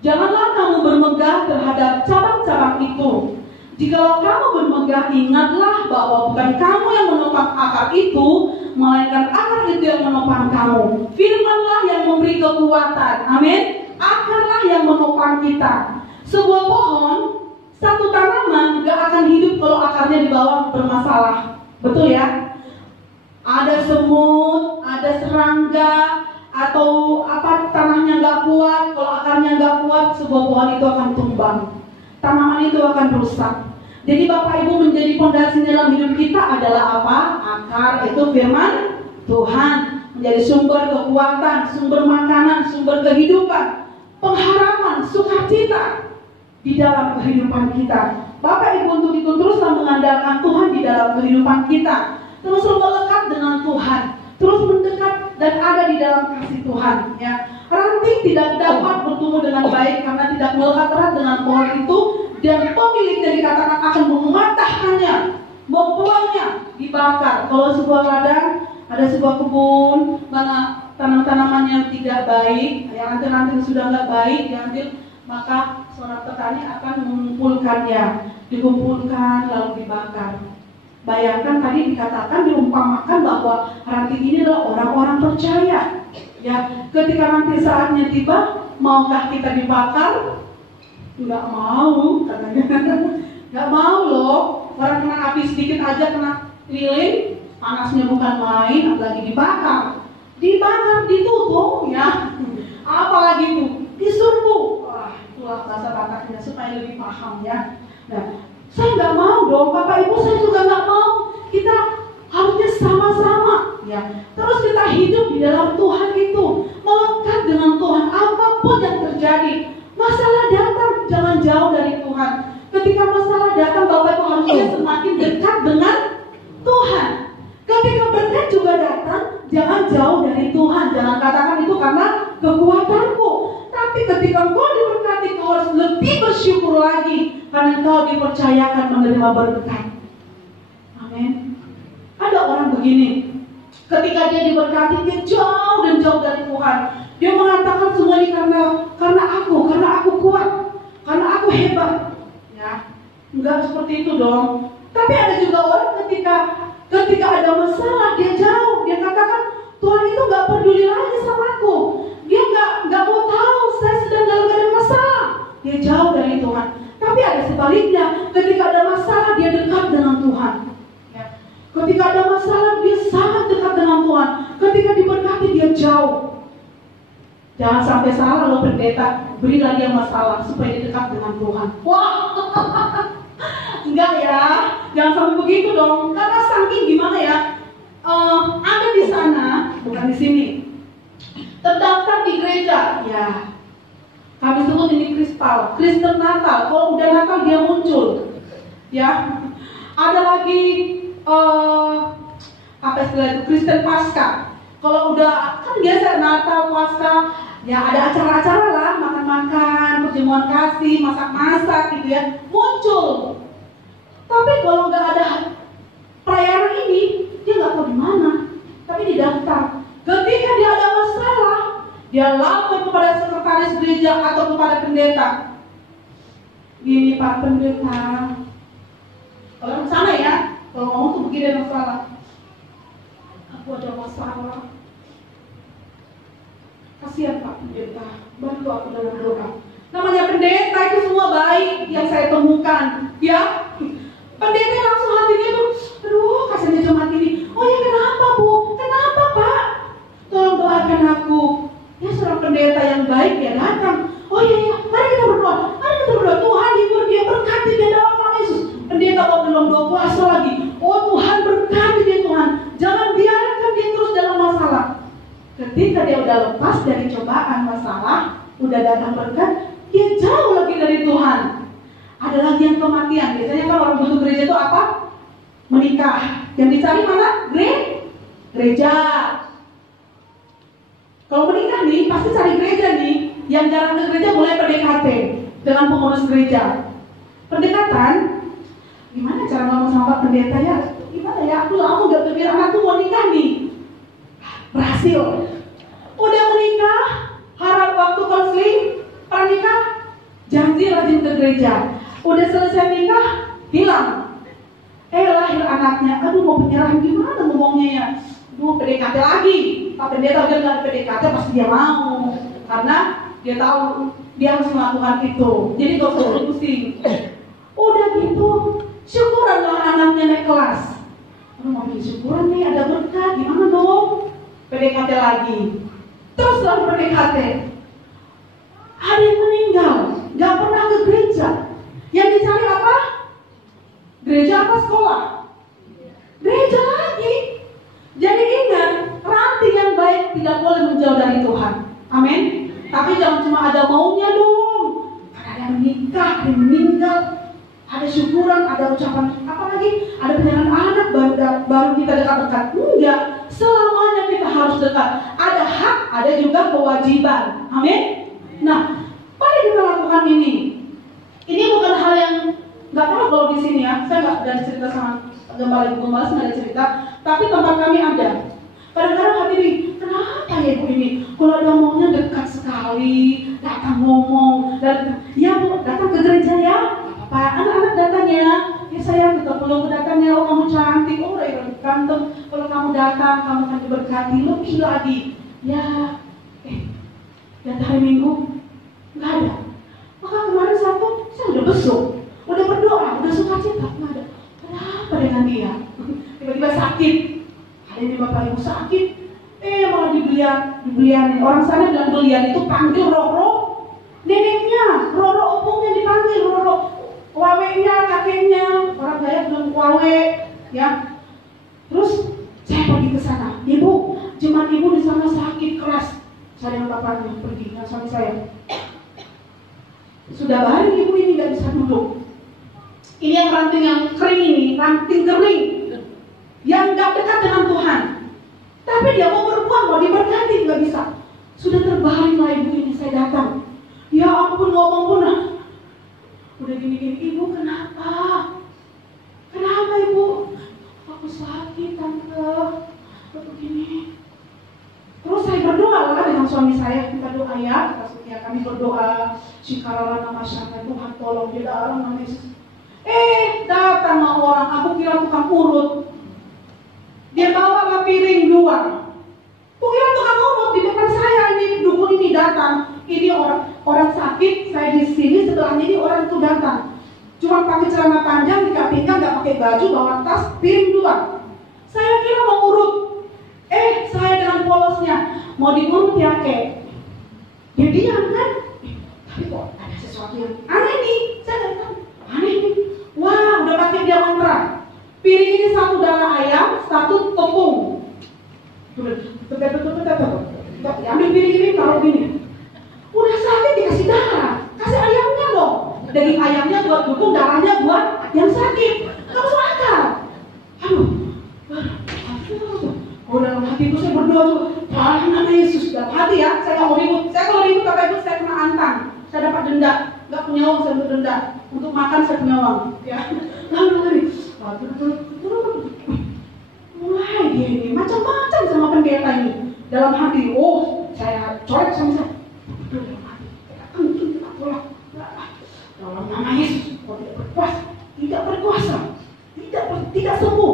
Janganlah kamu bermegah terhadap cabang-cabang itu. Jikalau kamu bermegah, ingatlah bahwa bukan kamu yang menopang akar itu, melainkan akar itu yang menopang kamu. Firmanlah yang memberi kekuatan. Amin. Akarlah yang menopang kita. Sebuah pohon, satu tanaman gak akan hidup kalau akarnya di bawah bermasalah. Betul ya? Ada semut, ada serangga, atau tanahnya gak kuat. Kalau akarnya gak kuat, sebuah pohon itu akan tumbang, tanaman itu akan rusak. Jadi Bapak Ibu, menjadi fondasi dalam hidup kita adalah apa? Akar, itu firman Tuhan, menjadi sumber kekuatan, sumber makanan, sumber kehidupan, pengharapan, sukacita di dalam kehidupan kita. Bapak Ibu, untuk itu teruslah mengandalkan Tuhan di dalam kehidupan kita. Terus melekat dengan Tuhan, terus mendekat dan ada di dalam kasih Tuhan. Ya, ranting tidak dapat bertumbuh dengan baik karena tidak melekat erat dengan pohon itu, dan pemiliknya dikatakan akan mematahkannya, membuangnya, dibakar. Kalau sebuah ladang, ada sebuah kebun, mana tanam-tanamannya tidak baik, yang ranting-ranting sudah nggak baik, diambil, maka seorang petani akan mengumpulkannya, dikumpulkan lalu dibakar. Bayangkan tadi dikatakan, diumpamakan bahwa ranting ini adalah orang-orang percaya. Ya, ketika nanti saatnya tiba, maukah kita dibakar? Enggak mau, katanya. Enggak mau loh. Orang kena api sedikit aja kena lilin, panasnya bukan main, apalagi dibakar. Dibakar, ditutup, ya. Apalagi itu, diserbu. Wah, itulah bahasa Bataknya supaya lebih paham ya. Nah, saya nggak mau dong, Bapak Ibu, saya juga nggak mau. Kita harusnya sama-sama, ya. Terus kita hidup di dalam Tuhan itu, melekat dengan Tuhan. Apapun yang terjadi, masalah datang, jangan jauh dari Tuhan. Ketika masalah datang, Bapak Ibu harusnya semakin dekat dengan Tuhan. Ketika berkat juga datang, jangan jauh dari jangan katakan itu karena kekuatanku. Tapi ketika engkau diberkati, kau harus lebih bersyukur lagi karena engkau dipercayakan menerima berkat. Amin. Ada orang begini, ketika dia diberkati, dia jauh dan jauh dari Tuhan. Dia mengatakan semua ini karena aku kuat, karena aku hebat. Ya, enggak seperti itu dong. Tapi ada juga orang ketika ada masalah, dia jauh. Dia katakan Tuhan itu nggak peduli lagi sama aku. Dia nggak mau tahu saya sedang dalam keadaan masalah. Dia jauh dari Tuhan. Tapi ada sebaliknya, ketika ada masalah dia dekat dengan Tuhan. Ya. Ketika ada masalah dia sangat dekat dengan Tuhan. Ketika diberkati dia jauh. Jangan sampai salah loh pendeta, berilah dia masalah supaya dia dekat dengan Tuhan. Wah, enggak ya, jangan sampai begitu dong. Karena saking gimana ya, ada di sana, bukan di sini, terdaftar di gereja, ya. Kami sebut ini kristal, Kristen Natal. Kalau udah Natal dia muncul, ya. Ada lagi apa istilah itu, Kristen Pasca. Kalau udah kan biasa Natal, Pasca, ya ada acara-acara lah, makan-makan, perjamuan kasih, masak-masak gitu ya, muncul. Tapi kalau nggak ada perayaan ini, dia nggak tahu di mana. Tapi didaftar. Ketika dia ada masalah, dia lapor kepada sekretaris gereja atau kepada pendeta. Gini Pak Pendeta, kalau ke sana ya, kalau ngomong tuh begini ada masalah. Aku ada masalah. Kasihan Pak Pendeta, bantu aku dalam doa. Namanya pendeta itu semua baik yang saya temukan, ya. Pendeta langsung hatinya tuh, aduh kasihannya jemaat ini. Oh ya kenapa Bu? Kenapa Pak? Tolong doakan aku. Ya seorang pendeta yang baik dia datang. Oh iya, mari kita berdoa. Tuhan hibur dia, berkati dia dalam nama Yesus. Pendeta kok belum doa puasa lagi. Oh Tuhan berkati dia Tuhan. Jangan biarkan dia terus dalam masalah. Ketika dia udah lepas dari cobaan masalah, udah datang berkat, dia jauh lagi dari Tuhan. Ada lagi yang kematian. Biasanya kan orang butuh gereja itu apa? Menikah. Yang dicari mana? Gereja. Kalau menikah nih, pasti cari gereja nih. Yang jarang ke gereja mulai PDKT dengan pengurus gereja. Pendekatan, gimana cara ngomong sama Pak Pendeta ya? Gimana ya? Aku lama gak pikir anakku mau nikah nih. Berhasil. Udah menikah, harap waktu konseling, pranikah, janji rajin ke gereja. Udah selesai nikah, hilang. Lahir anaknya, aduh mau penyerahan gimana ngomongnya ya? PDKT lagi. Pak Pendeta udah gak PDKT pasti dia mau. Karena dia tahu dia harus melakukan itu. Jadi gak usah pusing. Udah gitu, syukuranlah anaknya naik kelas. Aduh mau bikin syukuran nih, ada berkat, gimana dong? PDKT lagi. Terus setelah PDKT, ada yang meninggal, gak pernah ke gereja. Yang dicari apa? Gereja apa sekolah? Gereja lagi. Jadi ingat, ranting yang baik tidak boleh menjauh dari Tuhan. Amin. Tapi jangan cuma ada maunya dong. Ada yang menikah, ada yang meninggal, ada syukuran, ada ucapan apa lagi? Ada penyerahan anak baru kita dekat-dekat. Enggak. Selamanya kita harus dekat. Ada hak, ada juga kewajiban. Amin. Nah, mari kita lakukan ini. Ini bukan hal yang nggak tahu kalau di sini ya. Saya nggak ada cerita sama Gembala Ibu Gembala, nggak ada cerita. Tapi tempat kami ada. Kadang-kadang hati ini, kenapa ya Bu ini? Kalau ada maunya dekat sekali, datang ngomong, dan ya Bu datang ke gereja ya. Apa anak-anak datang ya? Ya saya tetap belum datang ya. Oh kamu cantik, oh udah ganteng. Kalau kamu datang, kamu akan diberkati lebih lagi. Ya, dan hari Minggu nggak ada. Maka kemarin Sabtu saya udah besuk, udah berdoa, udah sukacita, nggak ada. Kenapa dengan dia? Tiba-tiba sakit. Hari ini Bapak Ibu sakit, malah dibelianin. Orang sana bilang belian itu panggil roh-roh neneknya, roh-roh opungnya dipanggil, roh-roh wawenya, kakeknya. Orang Dayak bilang wawe, ya. Terus saya pergi ke sana. Ibu, jemaat ibu di sana sakit keras. Saya dengan bapaknya pergi dengan suami saya. Sudah baring ibu ini nggak bisa duduk. Ini yang ranting yang kering ini, ranting kering yang nggak dekat dengan Tuhan. Tapi dia mau berbuat, mau diberkati nggak bisa. sakit tante, begini. Terus saya berdoa lah dengan suami saya, kita doa ya, kami berdoa, Shikarala nama Syaka, Tuhan tolong dia dalam nama Yesus. Datang orang, aku kira tukang urut. Dia bawa ke piring 2. Aku kira tukang urut di depan saya, ini dukun ini datang. Ini orang sakit, saya di sini sebelahnya ini orang itu datang. Cuma pakai celana panjang, tidak pinggang, nggak pakai baju, bawa tas, piring 2. Saya kira mau urut. Saya dengan polosnya mau diurut ya kek. Dia diam kan? Tapi kok ada sesuatu yang aneh nih. Saya nggak tahu. Aneh nih. Wah, udah pakai dia mantra. Piring ini 1 darah ayam, 1 tepung. Ambil piring ini, taruh gini. Udah sakit dikasih darah, kasih ayamnya dong. Daging ayamnya buat dukung, darahnya buat yang sakit. Gak masuk akal. Aduh. Dalam hati itu saya berdoa tuh, dalam nama Yesus. Dalam hati ya, saya nggak mau ribut. Saya kalau ribut Bapak Ibu saya kena antang. Saya dapat denda, nggak punya uang saya untuk denda. Untuk makan saya punya uang. Ya. Lalu mulai dia ini macam-macam sama pendeta ini. Dalam hati, saya coret sama saya. Dalam hati, kita tolak. Dalam nama Yesus, kau tidak berkuasa, tidak sembuh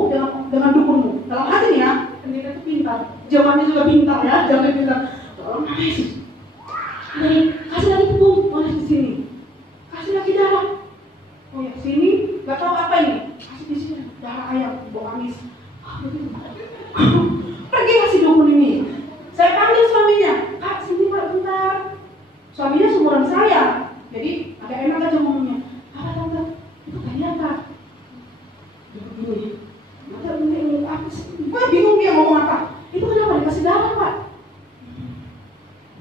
dengan dukunmu. Dalam hati ya. Pendeta itu pintar, jawabannya juga pintar ya, jawabannya pintar. Tolong nama Yesus. Kasih lagi tepung, di sini. Kasih lagi darah. Ya sini, nggak tahu apa ini. Kasih di sini darah ayam, bau amis. Pergi kasih dukun ini. Saya panggil suaminya. Kak, sini Pak, bentar. Suaminya seumuran saya, jadi agak enak aja ngomongnya. Apa tante? Itu tadi apa? Begini. Gue bingung dia ngomong apa. Itu kenapa dikasih darah Pak?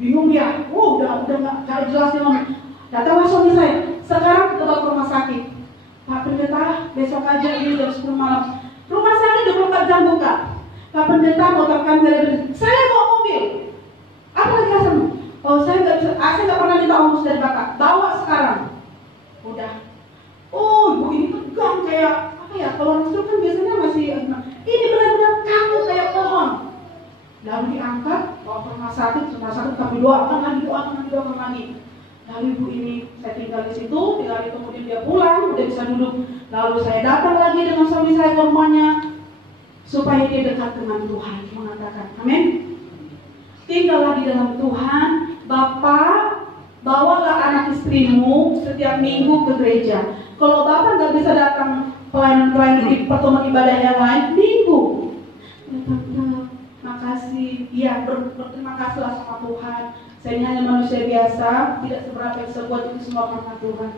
Bingung dia. Udah nggak jelas dia ngomong. Datanglah suami saya. Sekarang kita bawa ke rumah sakit. Pak Pendeta, besok aja ini jam 10 malam. Rumah sakit 24 jam buka. Pak Pendeta mau tekan saya bawa mobil. Apa lagi rasanya? Saya nggak pernah minta ongkos dari Bapak. Bawa sekarang. Udah. Ibu ini tegang kayak apa ya? Kalau orang itu kan biasanya masih ini benar-benar kaku kayak pohon. Lalu diangkat, bawa ke rumah sakit kami doakan lagi. Lalu ibu ini saya tinggal di situ, 3 hari kemudian dia pulang, udah bisa duduk. Lalu saya datang lagi dengan suami saya ke rumahnya, supaya dia dekat dengan Tuhan, mengatakan, amin. Tinggallah di dalam Tuhan, Bapak, bawalah anak istrimu setiap minggu ke gereja. Kalau Bapak nggak bisa datang pelayanan di pertemuan ibadah yang lain, minggu. Makasih, berterima kasihlah sama Tuhan. Saya ini hanya manusia biasa, tidak seberapa yang saya buat itu semua karena Tuhan.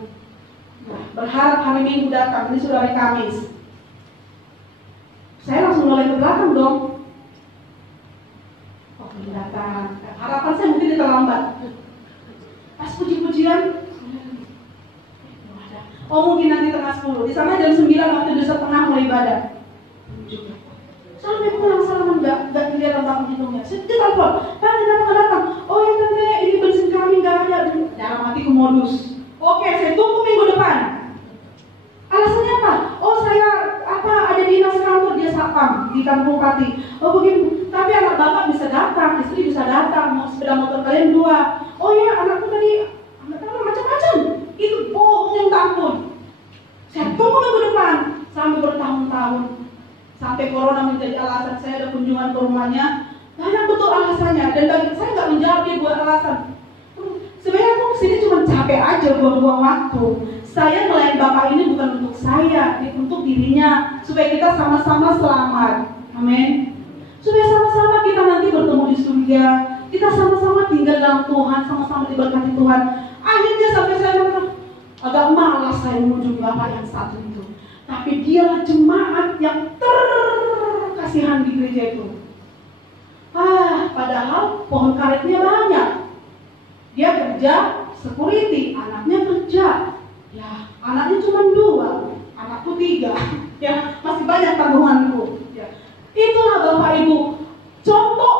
Berharap hari Minggu datang, ini sudah hari Kamis. Saya langsung mulai ke belakang dong. Belum datang. Harapan saya mungkin terlambat. Pas puji-pujian, mungkin nanti tengah 10. Di sana jam 9 waktu 2:30 mulai ibadah. Sampai pulang salaman nggak dilihat tentang hitungnya. Saya telepon, Pak kenapa nggak datang? Ya tante, ini bensin kami nggak ada. Dalam hatiku modus. Oke, saya tunggu minggu depan. Alasannya apa? Saya ada dinas kantor dia satpam di Kampung Pati. Begini. Tapi anak bapak bisa datang, istri bisa datang. Sepeda motor kalian 2. Anakku tadi macam-macam. Itu bohong yang tak ampun. Saya tunggu minggu depan sampai bertahun-tahun. Sampai corona menjadi alasan saya ada kunjungan ke rumahnya. Banyak betul alasannya. Dan bagi saya nggak menjawab dia buat alasan. Sebenarnya aku kesini cuma capek aja buang-buang waktu. Saya melayani Bapak ini bukan untuk saya, untuk dirinya. Supaya kita sama-sama selamat. Amin. Supaya sama-sama kita nanti bertemu di surga. Kita sama-sama tinggal dalam Tuhan, sama-sama diberkati Tuhan. Akhirnya sampai saya agak malas saya mengunjungi Bapak yang satu itu. Tapi dialah jemaat yang terkasihan di gereja itu. Padahal pohon karetnya banyak. Dia kerja security, anaknya kerja. Anaknya cuma 2, anakku 3. Masih banyak tanggunganku. Itulah Bapak Ibu, contoh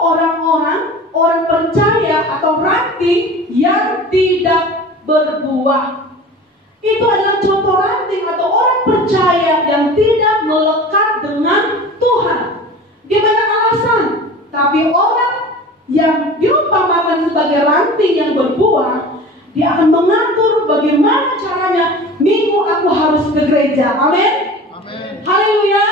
orang percaya atau ranting yang tidak berbuah. Itu adalah contoh ranting atau orang percaya yang tidak melekat dengan Tuhan. yang diumpamakan sebagai ranting yang berbuah, dia akan mengatur bagaimana caranya. Minggu aku harus ke gereja. Amin. Haleluya.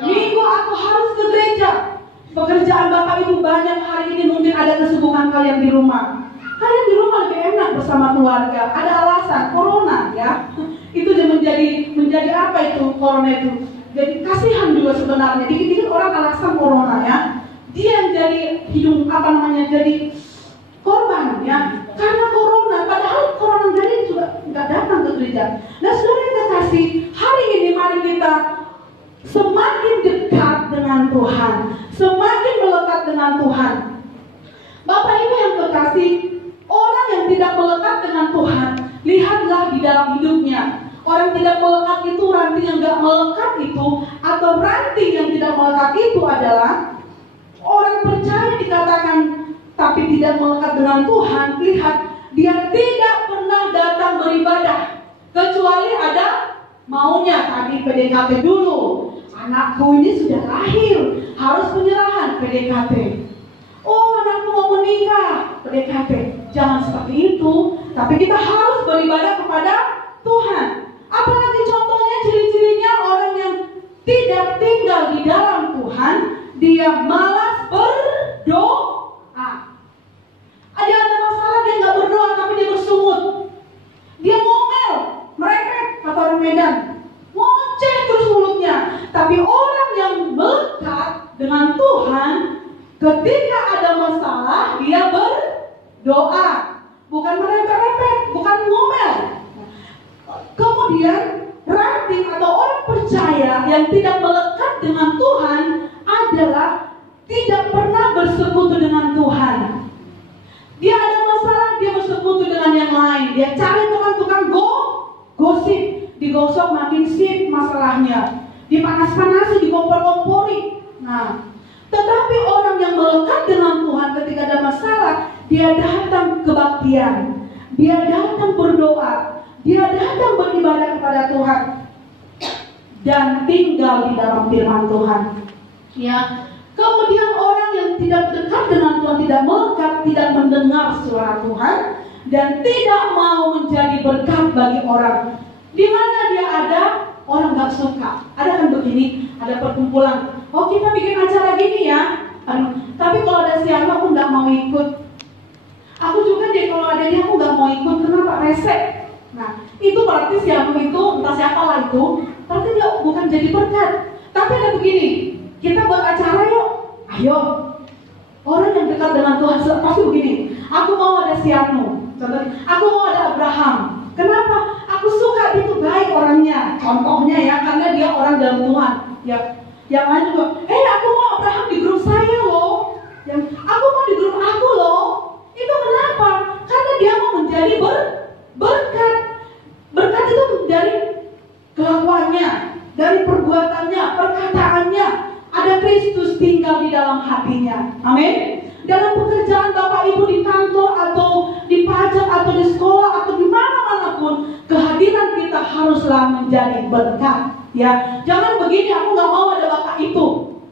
Minggu aku harus ke gereja. Pekerjaan Bapak Ibu banyak hari ini, mungkin ada kesibukan kalian di rumah. Kalian di rumah lebih enak bersama keluarga. Ada alasan corona ya. Itu menjadi apa itu corona itu? Jadi kasihan juga sebenarnya. Dikit-dikit orang alasan corona ya. Dia yang jadi jadi korban ya. Karena corona, padahal corona jadi juga nggak datang ke gereja. Nah, saudara yang terkasih, hari ini mari kita semakin dekat dengan Tuhan, semakin melekat dengan Tuhan. Bapak Ibu yang terkasih, orang yang tidak melekat dengan Tuhan, lihatlah di dalam hidupnya. Orang tidak melekat itu, ranting yang tidak melekat itu, atau ranting yang tidak melekat itu adalah orang percaya dikatakan tapi tidak melekat dengan Tuhan. Lihat, dia tidak pernah datang beribadah kecuali ada maunya. Tadi PDKT dulu, anakku ini sudah lahir, harus penyerahan, PDKT. Oh, anakku mau menikah, PDKT. Jangan seperti itu. Tapi kita harus beribadah kepada Tuhan. Apalagi contohnya, ciri-cirinya orang yang tidak tinggal di dalam Tuhan, dia malas berdoa. Ada masalah, dia nggak berdoa tapi dia bersungut. Dia ngomel, merepet, kata orang Medan, ngoceh terus mulutnya. Tapi orang yang melekat dengan Tuhan, ketika ada masalah dia berdoa, bukan merepet-repet, bukan ngomel. Kemudian ranting atau orang percaya yang tidak melekat dengan Tuhan adalah tidak pernah bersekutu dengan Tuhan. Dia ada masalah, dia bersekutu dengan yang lain. Dia cari tukang-tukang gosip, digosok makin sip masalahnya, dipanas-panasi, dikompor-kompori. Nah, tetapi orang yang melekat dengan Tuhan ketika ada masalah, dia datang kebaktian, dia datang berdoa, dia datang beribadah kepada Tuhan dan tinggal di dalam firman Tuhan. Ya. Kemudian orang yang tidak dekat dengan Tuhan, tidak melekat, tidak mendengar suara Tuhan, dan tidak mau menjadi berkat bagi orang. Di mana dia ada, orang gak suka. Ada kan begini, ada perkumpulan. Oh, kita bikin acara gini ya. Tapi kalau ada siapa aku gak mau ikut. Aku juga deh kalau ada dia aku gak mau ikut. Kenapa? Resek. Nah, itu berarti siapa itu, entah siapa lah itu, berarti dia bukan jadi berkat. Tapi ada begini, kita buat acara yuk, ayo. Orang yang dekat dengan Tuhan pasti begini. Aku mau ada si Anu, contohnya, aku mau ada Abraham. Kenapa? Aku suka itu baik orangnya. Contohnya ya, karena dia orang dalam Tuhan. Ya, yang lain juga. Aku mau Abraham di grup saya loh. Yang aku mau di grup aku loh. Itu kenapa? Karena dia mau menjadi berkat. Berkat itu dari kelakuannya, dari perbuatannya, perkataannya. Ada Kristus tinggal di dalam hatinya. Amin. Dalam pekerjaan Bapak Ibu di kantor atau di pajak atau di sekolah atau di mana-mana pun, kehadiran kita haruslah menjadi berkat. Ya, jangan begini, aku nggak mau ada Bapak itu.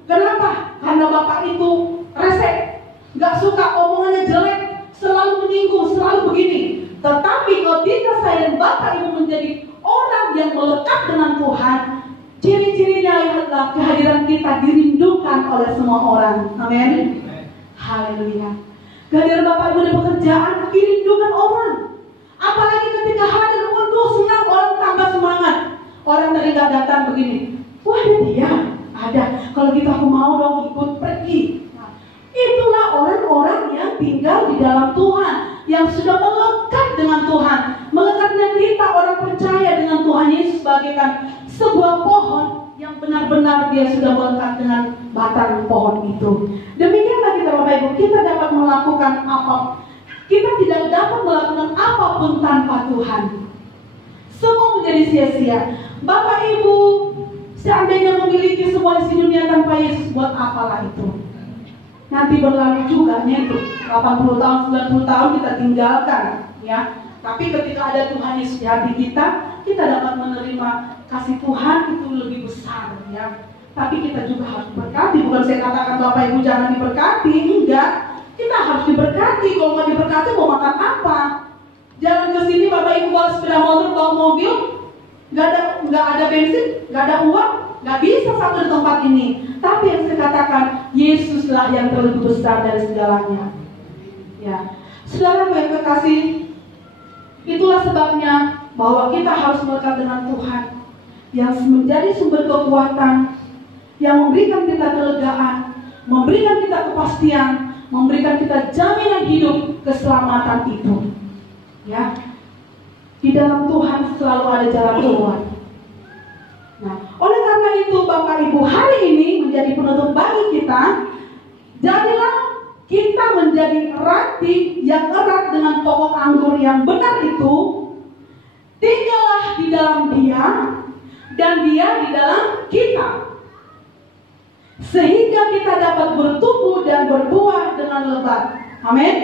Kenapa? Karena Bapak itu resek, nggak suka, omongannya jelek, selalu menyinggung, selalu begini. Tetapi kalau kita sayang Bapak Ibu menjadi orang yang melekat dengan Tuhan, ciri-cirinya lihatlah kehadiran kita dirindukan oleh semua orang. Amin. Haleluya. Kehadiran Bapak Ibu di pekerjaan dirindukan orang. Apalagi ketika hadir, waduh senang, orang tambah semangat. Orang tadi gak datang begini, wah ada dia, ada. Kalau gitu aku mau dong ikut pergi. Nah, itulah orang-orang yang tinggal di dalam Tuhan, yang sudah melekat dengan Tuhan. Melekatnya kita orang percaya dengan Tuhan Yesus bagaikan sebuah pohon yang benar-benar dia sudah melekat dengan batang pohon itu. Demikianlah kita Bapak Ibu, kita dapat melakukan apa? Kita tidak dapat melakukan apapun tanpa Tuhan. Semua menjadi sia-sia. Bapak Ibu, seandainya memiliki semua di dunia tanpa Yesus, buat apalah itu? Nanti berlalu juga itu 80 tahun, 90 tahun kita tinggalkan, ya. Tapi ketika ada Tuhan Yesus di hati kita dapat menerima kasih Tuhan itu lebih besar, ya. Tapi kita juga harus berkati. Bukan saya katakan Bapak Ibu jangan diberkati, enggak. Kita harus diberkati. Kalau nggak diberkati mau makan apa? Jalan ke sini Bapak Ibu bawa sepeda motor, bawa mobil, nggak ada bensin, nggak ada uang, nggak bisa sampai di tempat ini. Tapi yang saya katakan, Yesuslah yang terlebih besar dari segalanya. Ya, saudara yang kekasih, itulah sebabnya bahwa kita harus melekat dengan Tuhan yang menjadi sumber kekuatan, yang memberikan kita kelegaan, memberikan kita kepastian, memberikan kita jaminan hidup, keselamatan itu. Ya, di dalam Tuhan selalu ada jalan keluar. Nah, oleh karena itu Bapak Ibu, hari ini menjadi penutup bagi kita. Jadilah kita menjadi ranting yang erat dengan pokok anggur yang benar itu. Tinggallah di dalam Dia dan Dia di dalam kita, sehingga kita dapat bertumbuh dan berbuah dengan lebat. Amin.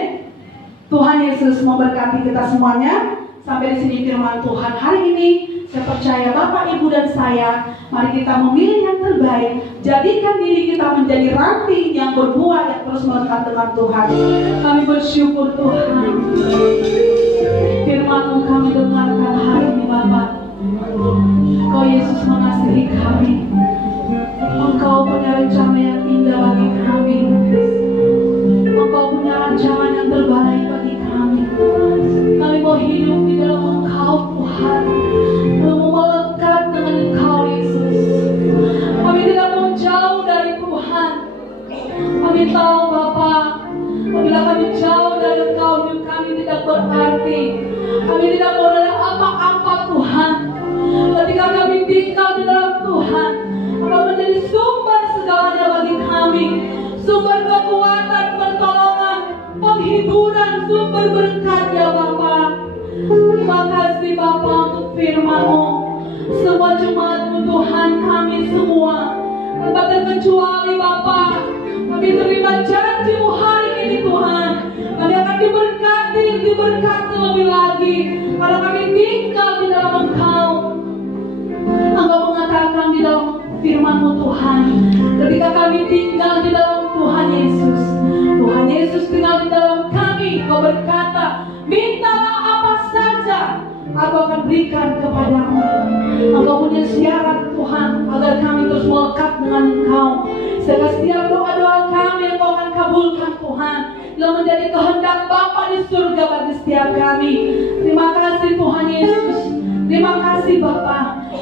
Tuhan Yesus memberkati kita semuanya. Sampai di sini firman Tuhan hari ini. Saya percaya Bapak, Ibu, dan saya, mari kita memilih yang terbaik. Jadikan diri kita menjadi ranting yang berbuah, yang terus melekat dengan Tuhan. Kami bersyukur Tuhan. Firman-Mu kami dengarkan hari ini Bapak. Kau Yesus mengasihi kami. Engkau punya rencana yang indah bagi kami. Engkau punya rancangan yang terbaik bagi kami. Kami mau hidup di dalam Engkau Tuhan. Kami mau melekat dengan Engkau Yesus. Kami tidak mau jauh dari Tuhan. Kami tahu Bapa, apabila kami jauh dari Engkau, hidup kami tidak berarti. Kami tidak mau ada apa-apa Tuhan. Ketika kami tinggal di dalam Tuhan, akan menjadi sumber segalanya bagi kami. Sumber kekuatan, pertolongan, penghiburan, sumber berkat ya Bapa. Terima kasih Bapa untuk firman-Mu. Semua jemaat-Mu Tuhan, kami semua tanpa terkecuali Bapa, kami terima janji-Mu hari ini Tuhan. Kami akan diberkati lebih lagi karena kami tinggal di dalam Engkau. Engkau mengatakan di dalam firman-Mu Tuhan, ketika kami tinggal di dalam Tuhan Yesus, Tuhan Yesus tinggal di dalam kami. Kau berkata, mintalah apa saja, aku akan berikan kepadamu. Engkau punya syarat Tuhan, agar kami terus melekat dengan Engkau. Sehingga setiap doa-doa kami Engkau akan kabulkan Tuhan, yang menjadi kehendak Bapa di surga bagi setiap kami. Terima kasih Tuhan Yesus. Terima kasih Bapa.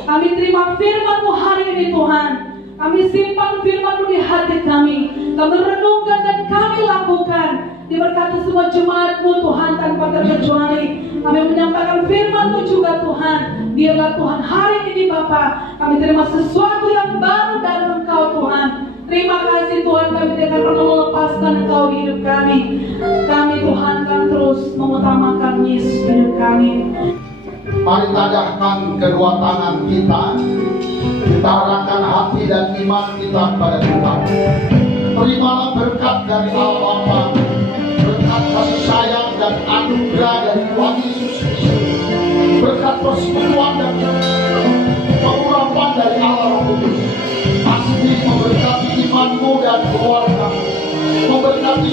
Kami terima firman-Mu hari ini Tuhan. Kami simpan firman-Mu di hati kami. Kami renungkan dan kami lakukan. Diberkati semua jemaat-Mu Tuhan tanpa terkecuali. Kami menyampaikan firman-Mu juga Tuhan. Biarlah Tuhan hari ini Bapa, kami terima sesuatu yang baru dari Engkau Tuhan. Terima kasih Tuhan, kami tidak pernah melepaskan Engkau di hidup kami. Kami Tuhan akan terus mengutamakan Yesus di hidup kami. Mari tajamkan kedua tangan kita. Kita arahkan hati dan iman kita kepada Tuhan. Terimalah berkat dari Allah Bapa, berkat kasih sayang dan anugerah dari Tuhan Yesus Kristus, berkat persekutuan dan pengurapan dari Allah Roh Kudus. Pasti memberkati imanmu dan keluargamu, memberkati